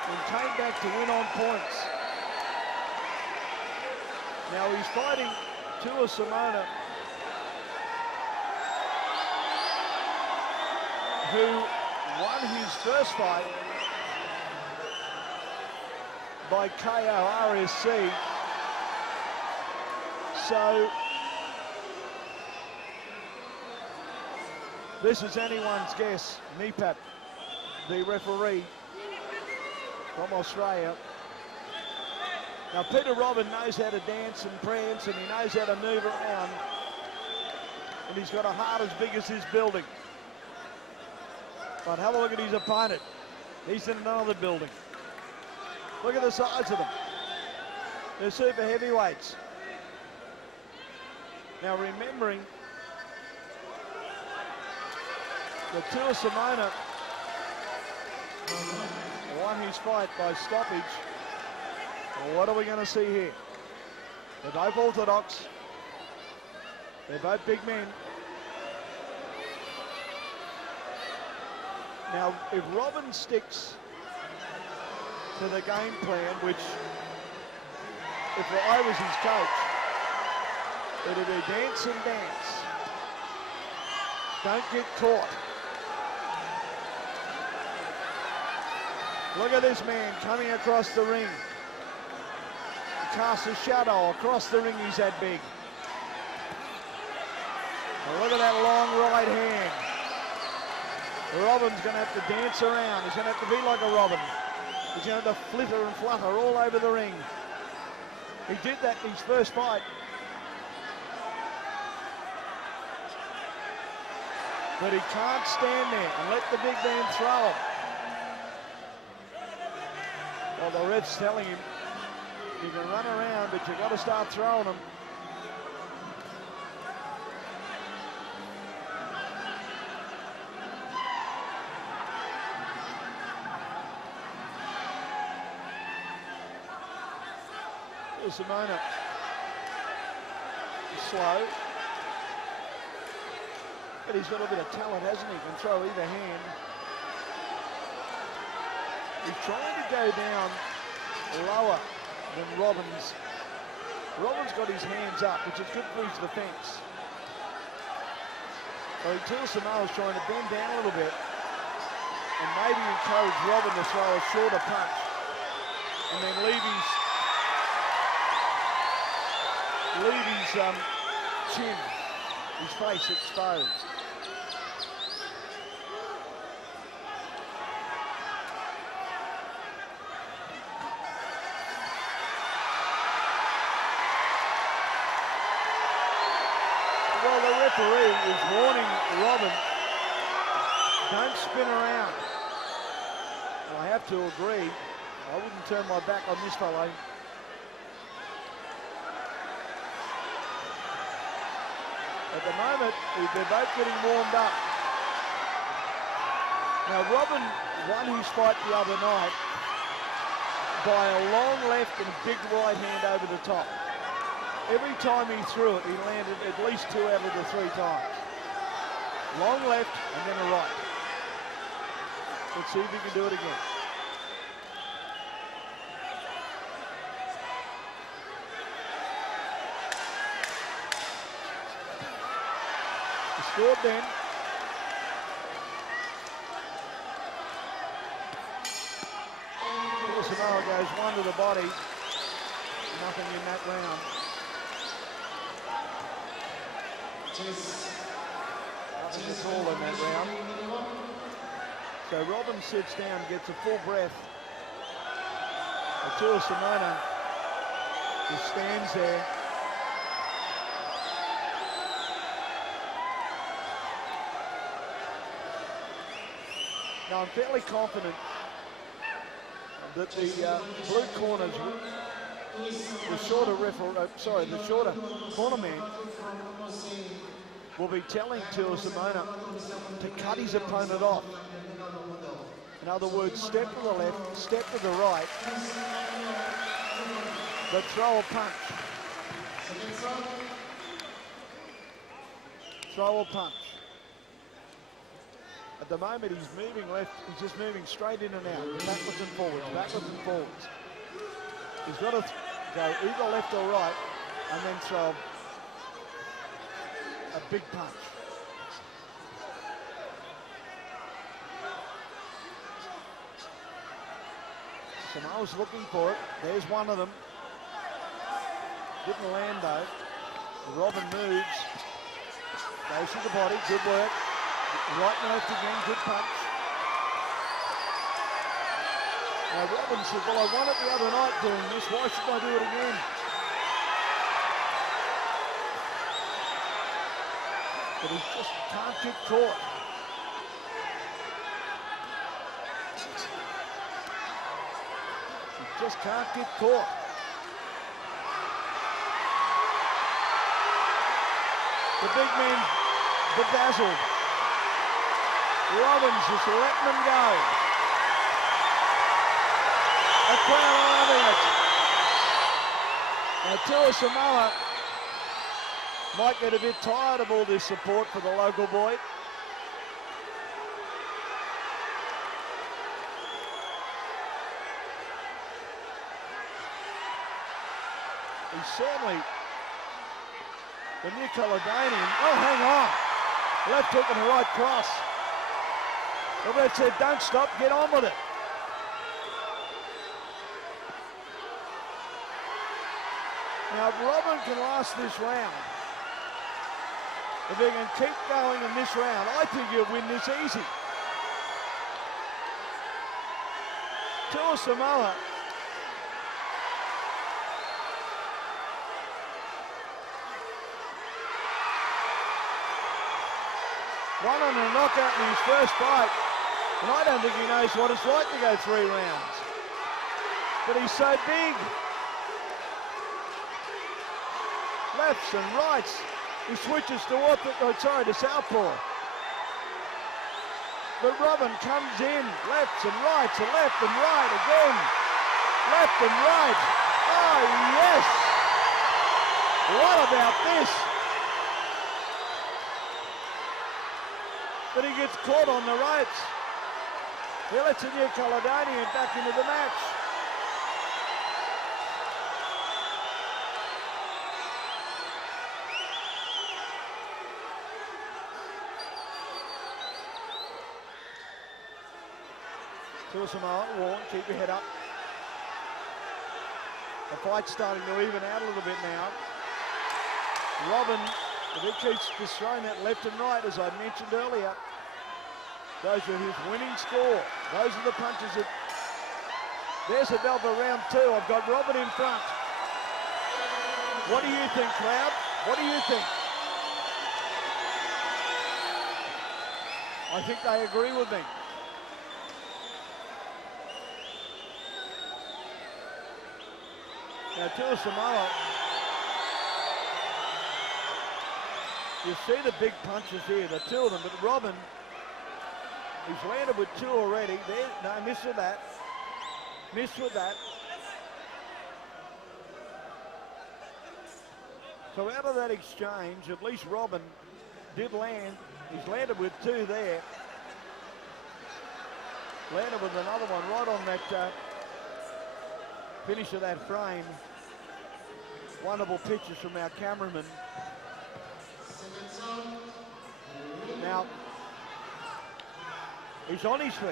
and came back to win on points. Now he's fighting Tuasamoa, who won his first fight by KO RSC. So this is anyone's guess. Nipat, the referee from Australia. Now Peter Robin knows how to dance and prance, and he knows how to move around, and he's got a heart as big as his building. But have a look at his opponent. He's in another building. Look at the size of them. They're super heavyweights. Now remembering that Tuasamoa won his fight by stoppage. Well, what are we going to see here? They're both orthodox. They're both big men. Now, if Robin sticks to the game plan, which if I was his coach, it'll be dance and dance. Don't get caught. Look at this man coming across the ring. Casts a shadow across the ring, he's that big. Well, look at that long right hand. Robin's going to have to dance around. He's going to have to be like a Robin. He's going to have to flitter and flutter all over the ring. He did that in his first fight. But he can't stand there and let the big man throw him. Well, the ref's telling him, you can run around, but you've got to start throwing them. Tuasamoa slow. but he's got a bit of talent, hasn't he? Can throw either hand. He's trying to go down lower than Robbins. Robbins got his hands up, which is good for his defence. So Samoa's trying to bend down a little bit and maybe encourage Robin to throw a shorter punch and then leave his chin, his face exposed. Well, the referee is warning Robin, don't spin around. And I have to agree, I wouldn't turn my back on this fellow. At the moment, they're both getting warmed up. Now, Robin won his fight the other night by a long left and a big right hand over the top. Every time he threw it, he landed at least 2 out of the 3 times. Long left and then a right. Let's see if he can do it again. He scored then. Samoa goes 1 to the body. Nothing in that round. Nothing at all in that round. So Robin sits down, gets a full breath. Samoa just stands there. Now I'm fairly confident that the blue corners, the shorter corner man will be telling Samoa to cut his opponent off. In other words, step to the left, step to the right, but throw a punch. Throw a punch. At the moment, he's moving left, he's just moving straight in and out, backwards and forwards, backwards and forwards. He's got to go either left or right and then throw a big punch. Samoa's looking for it. There's one of them. Didn't land though. Robin moves. Goes to the body. Good work. Right and left again. Good punch. Now Robin said, well, I won it the other night doing this. Why should I do it again? But he just can't get caught. He just can't get caught. The big man bedazzled. Robbins just letting them go. A crowd loving it. Now Samoa might get a bit tired of all this support for the local boy. He's certainly the New Caledonian. Oh, hang on. Left hook and a right cross. The ref said, don't stop, get on with it. Now, if Robin can last this round, if he can keep going in this round, I think he'll win this easy. Samoa. Won on a knockout in his first fight, and I don't think he knows what it's like to go 3 rounds. But he's so big. Lefts and rights. He switches to southpaw. But Robin comes in, lefts and rights, and left and right again. Left and right. Oh, yes. What about this? but he gets caught on the ropes. He lets a New Caledonian back into the match. Samoa, Warren, keep your head up. The fight's starting to even out a little bit now. Robin, if he keeps just throwing that left and right, as I mentioned earlier, those are his winning score. Those are the punches that... There's a bell for round two. I've got Robin in front. What do you think, Cloud? What do you think? I think they agree with me. Now, Tua Samoa, you see the big punches here, the two of them, but Robin, he's landed with two already. There, no, miss with that. Miss with that. So out of that exchange, at least Robin did land. He's landed with two there. Landed with another one right on that finish of that frame. Wonderful pictures from our cameraman. Now, he's on his feet.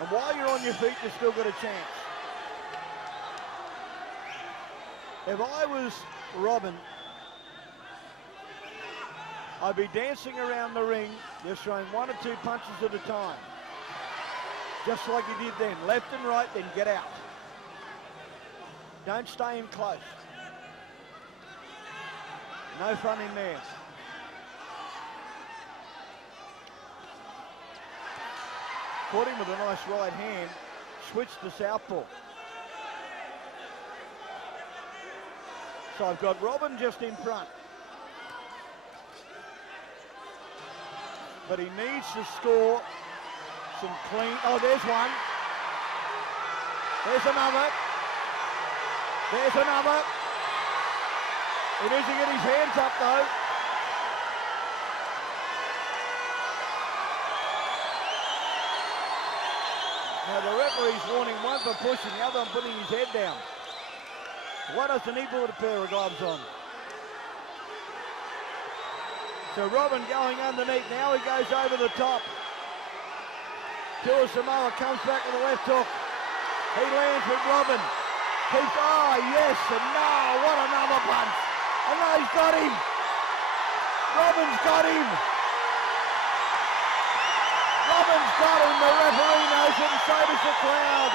And while you're on your feet, you've still got a chance. If I was Robin, I'd be dancing around the ring, just throwing one or two punches at a time. Just like he did then. Left and right, then get out. Don't stay in close. No fun in there. Caught him with a nice right hand. Switched to southpaw. So I've got Robin just in front. But he needs to score some clean... Oh, there's one. There's another. There's another. He needs to get his hands up, though. Now, the referee's warning one for pushing, the other one putting his head down. Why doesn't he put a pair of gloves on? So Robin going underneath. Now he goes over the top. Tua Samoa comes back with the left hook. He lands with Robin. Keeps, oh yes, and no, what another punch. And no, he's got him. Robin's got him. Robin's got him. The referee knows it, and so does the crowd.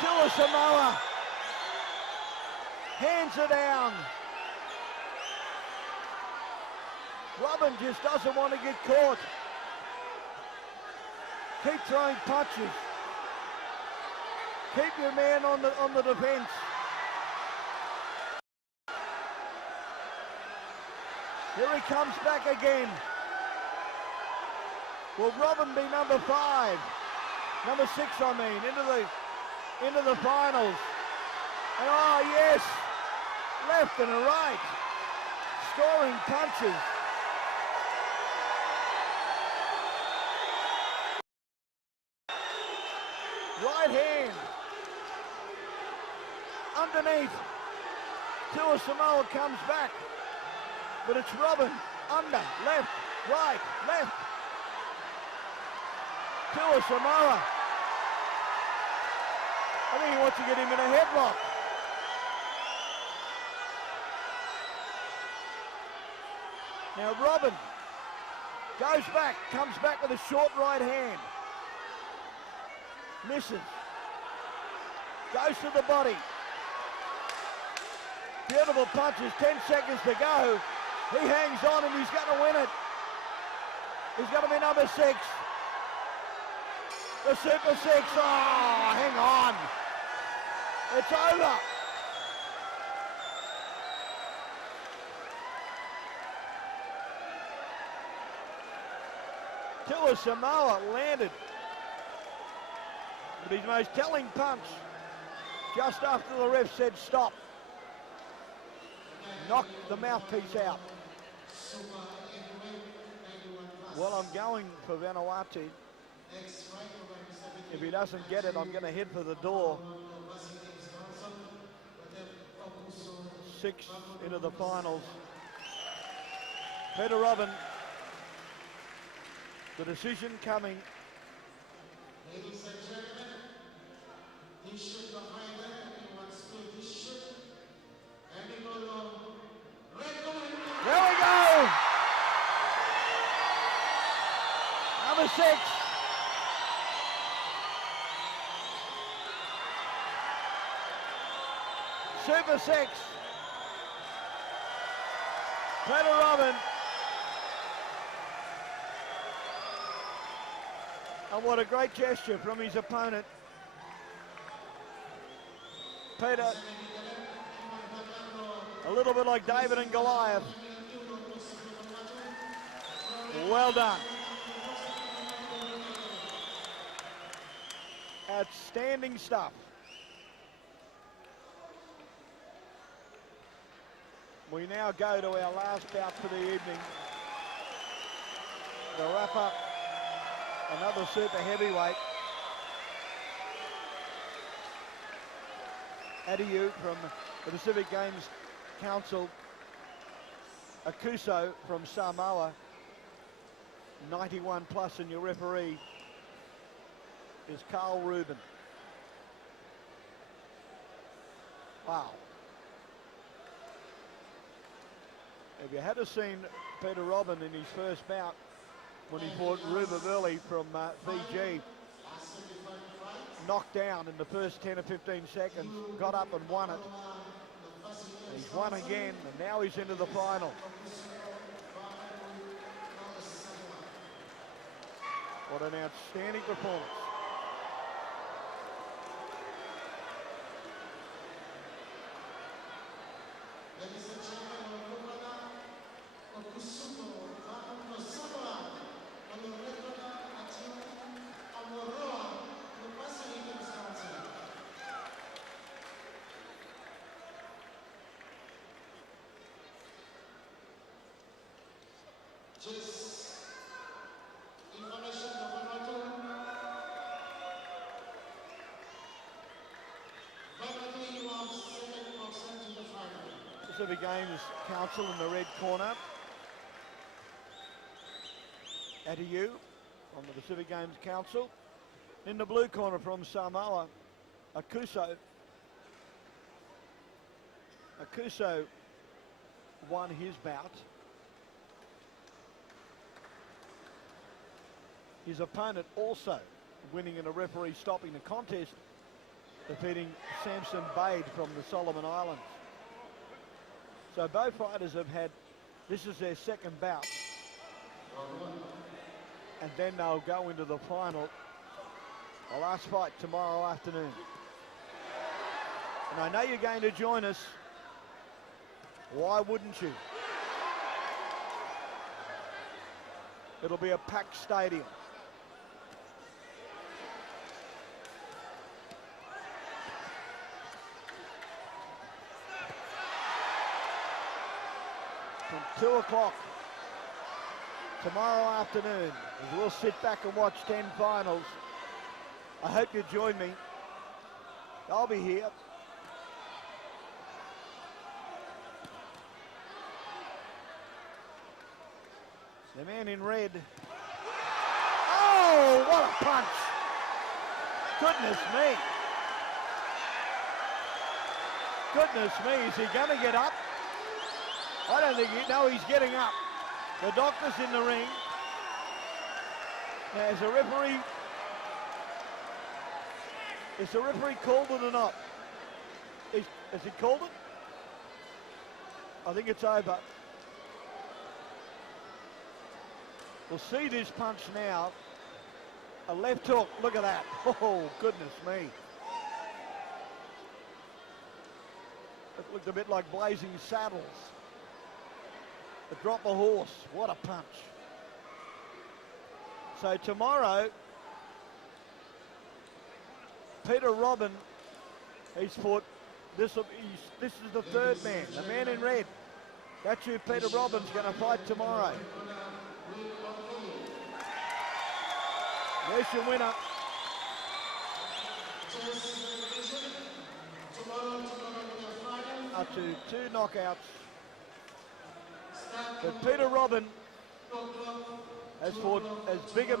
Tua Samoa. Hands are down. Robin just doesn't want to get caught. Keep throwing punches. Keep your man on the defense. Here he comes back again. Will Robin be number 5? Number 6, I mean, into the finals. And oh yes, left and right, scoring punches. Right hand. Underneath. Tua Samoa comes back. But it's Robin. Under. Left. Right. Left. Tua Samoa. I think he wants to get him in a headlock. Now Robin goes back. Comes back with a short right hand. Misses. Goes to the body. Beautiful punches, 10 seconds to go. He hangs on and he's going to win it. He's going to be number 6. The Super 6. Oh, hang on. It's over. Tua Samoa landed. But his most telling punch, just after the ref said stop, knocked the mouthpiece out. Well, I'm going for Vanuatu. If he doesn't get it, I'm going to head for the door. 6 into the finals. Peter Robin, the decision coming. Ladies and gentlemen, he should behind them, he wants to, he should, and we go long. There we go! Number 6. Super 6. Peter Robin. And what a great gesture from his opponent. Peter, a little bit like David and Goliath. Well done. Outstanding stuff. We now go to our last bout for the evening. To wrap up another super heavyweight. Adiu from the Pacific Games Council. Akuso from Samoa. 91 plus, and your referee is Carl Rubin. Wow. If you had seen Peter Robin in his first bout when he fought Ruba Burley from Fiji, knocked down in the first 10 or 15 seconds, got up and won it. He's won again, and now he's into the final. What an outstanding performance. Ladies and gentlemen, just information Pacific Games Council in the red corner. Adiu on the Pacific Games Council. In the blue corner from Samoa, Akuso. Akuso won his bout. His opponent also winning in a referee stopping the contest, defeating Samson Bade from the Solomon Islands. So both fighters have had, this is their second bout. And then they'll go into the final, the last fight tomorrow afternoon. And I know you're going to join us. Why wouldn't you? It'll be a packed stadium. From 2 o'clock tomorrow afternoon, as we'll sit back and watch 10 finals. I hope you join me. I'll be here. The man in red. Oh, what a punch. Goodness me. Goodness me, is he going to get up? I don't think he, no, he's getting up. The doctor's in the ring. Now, is the referee called it or not? Has he called it? I think it's over. We'll see this punch now. A left hook, look at that. Oh, goodness me. It looked a bit like Blazing Saddles. The drop a horse, what a punch. So tomorrow, Peter Robin, he's fought, this is the third man, the man in red. That's who Peter Robin's going to fight tomorrow. There's your winner. Up to 2 knockouts. But Peter Robin has fought as big a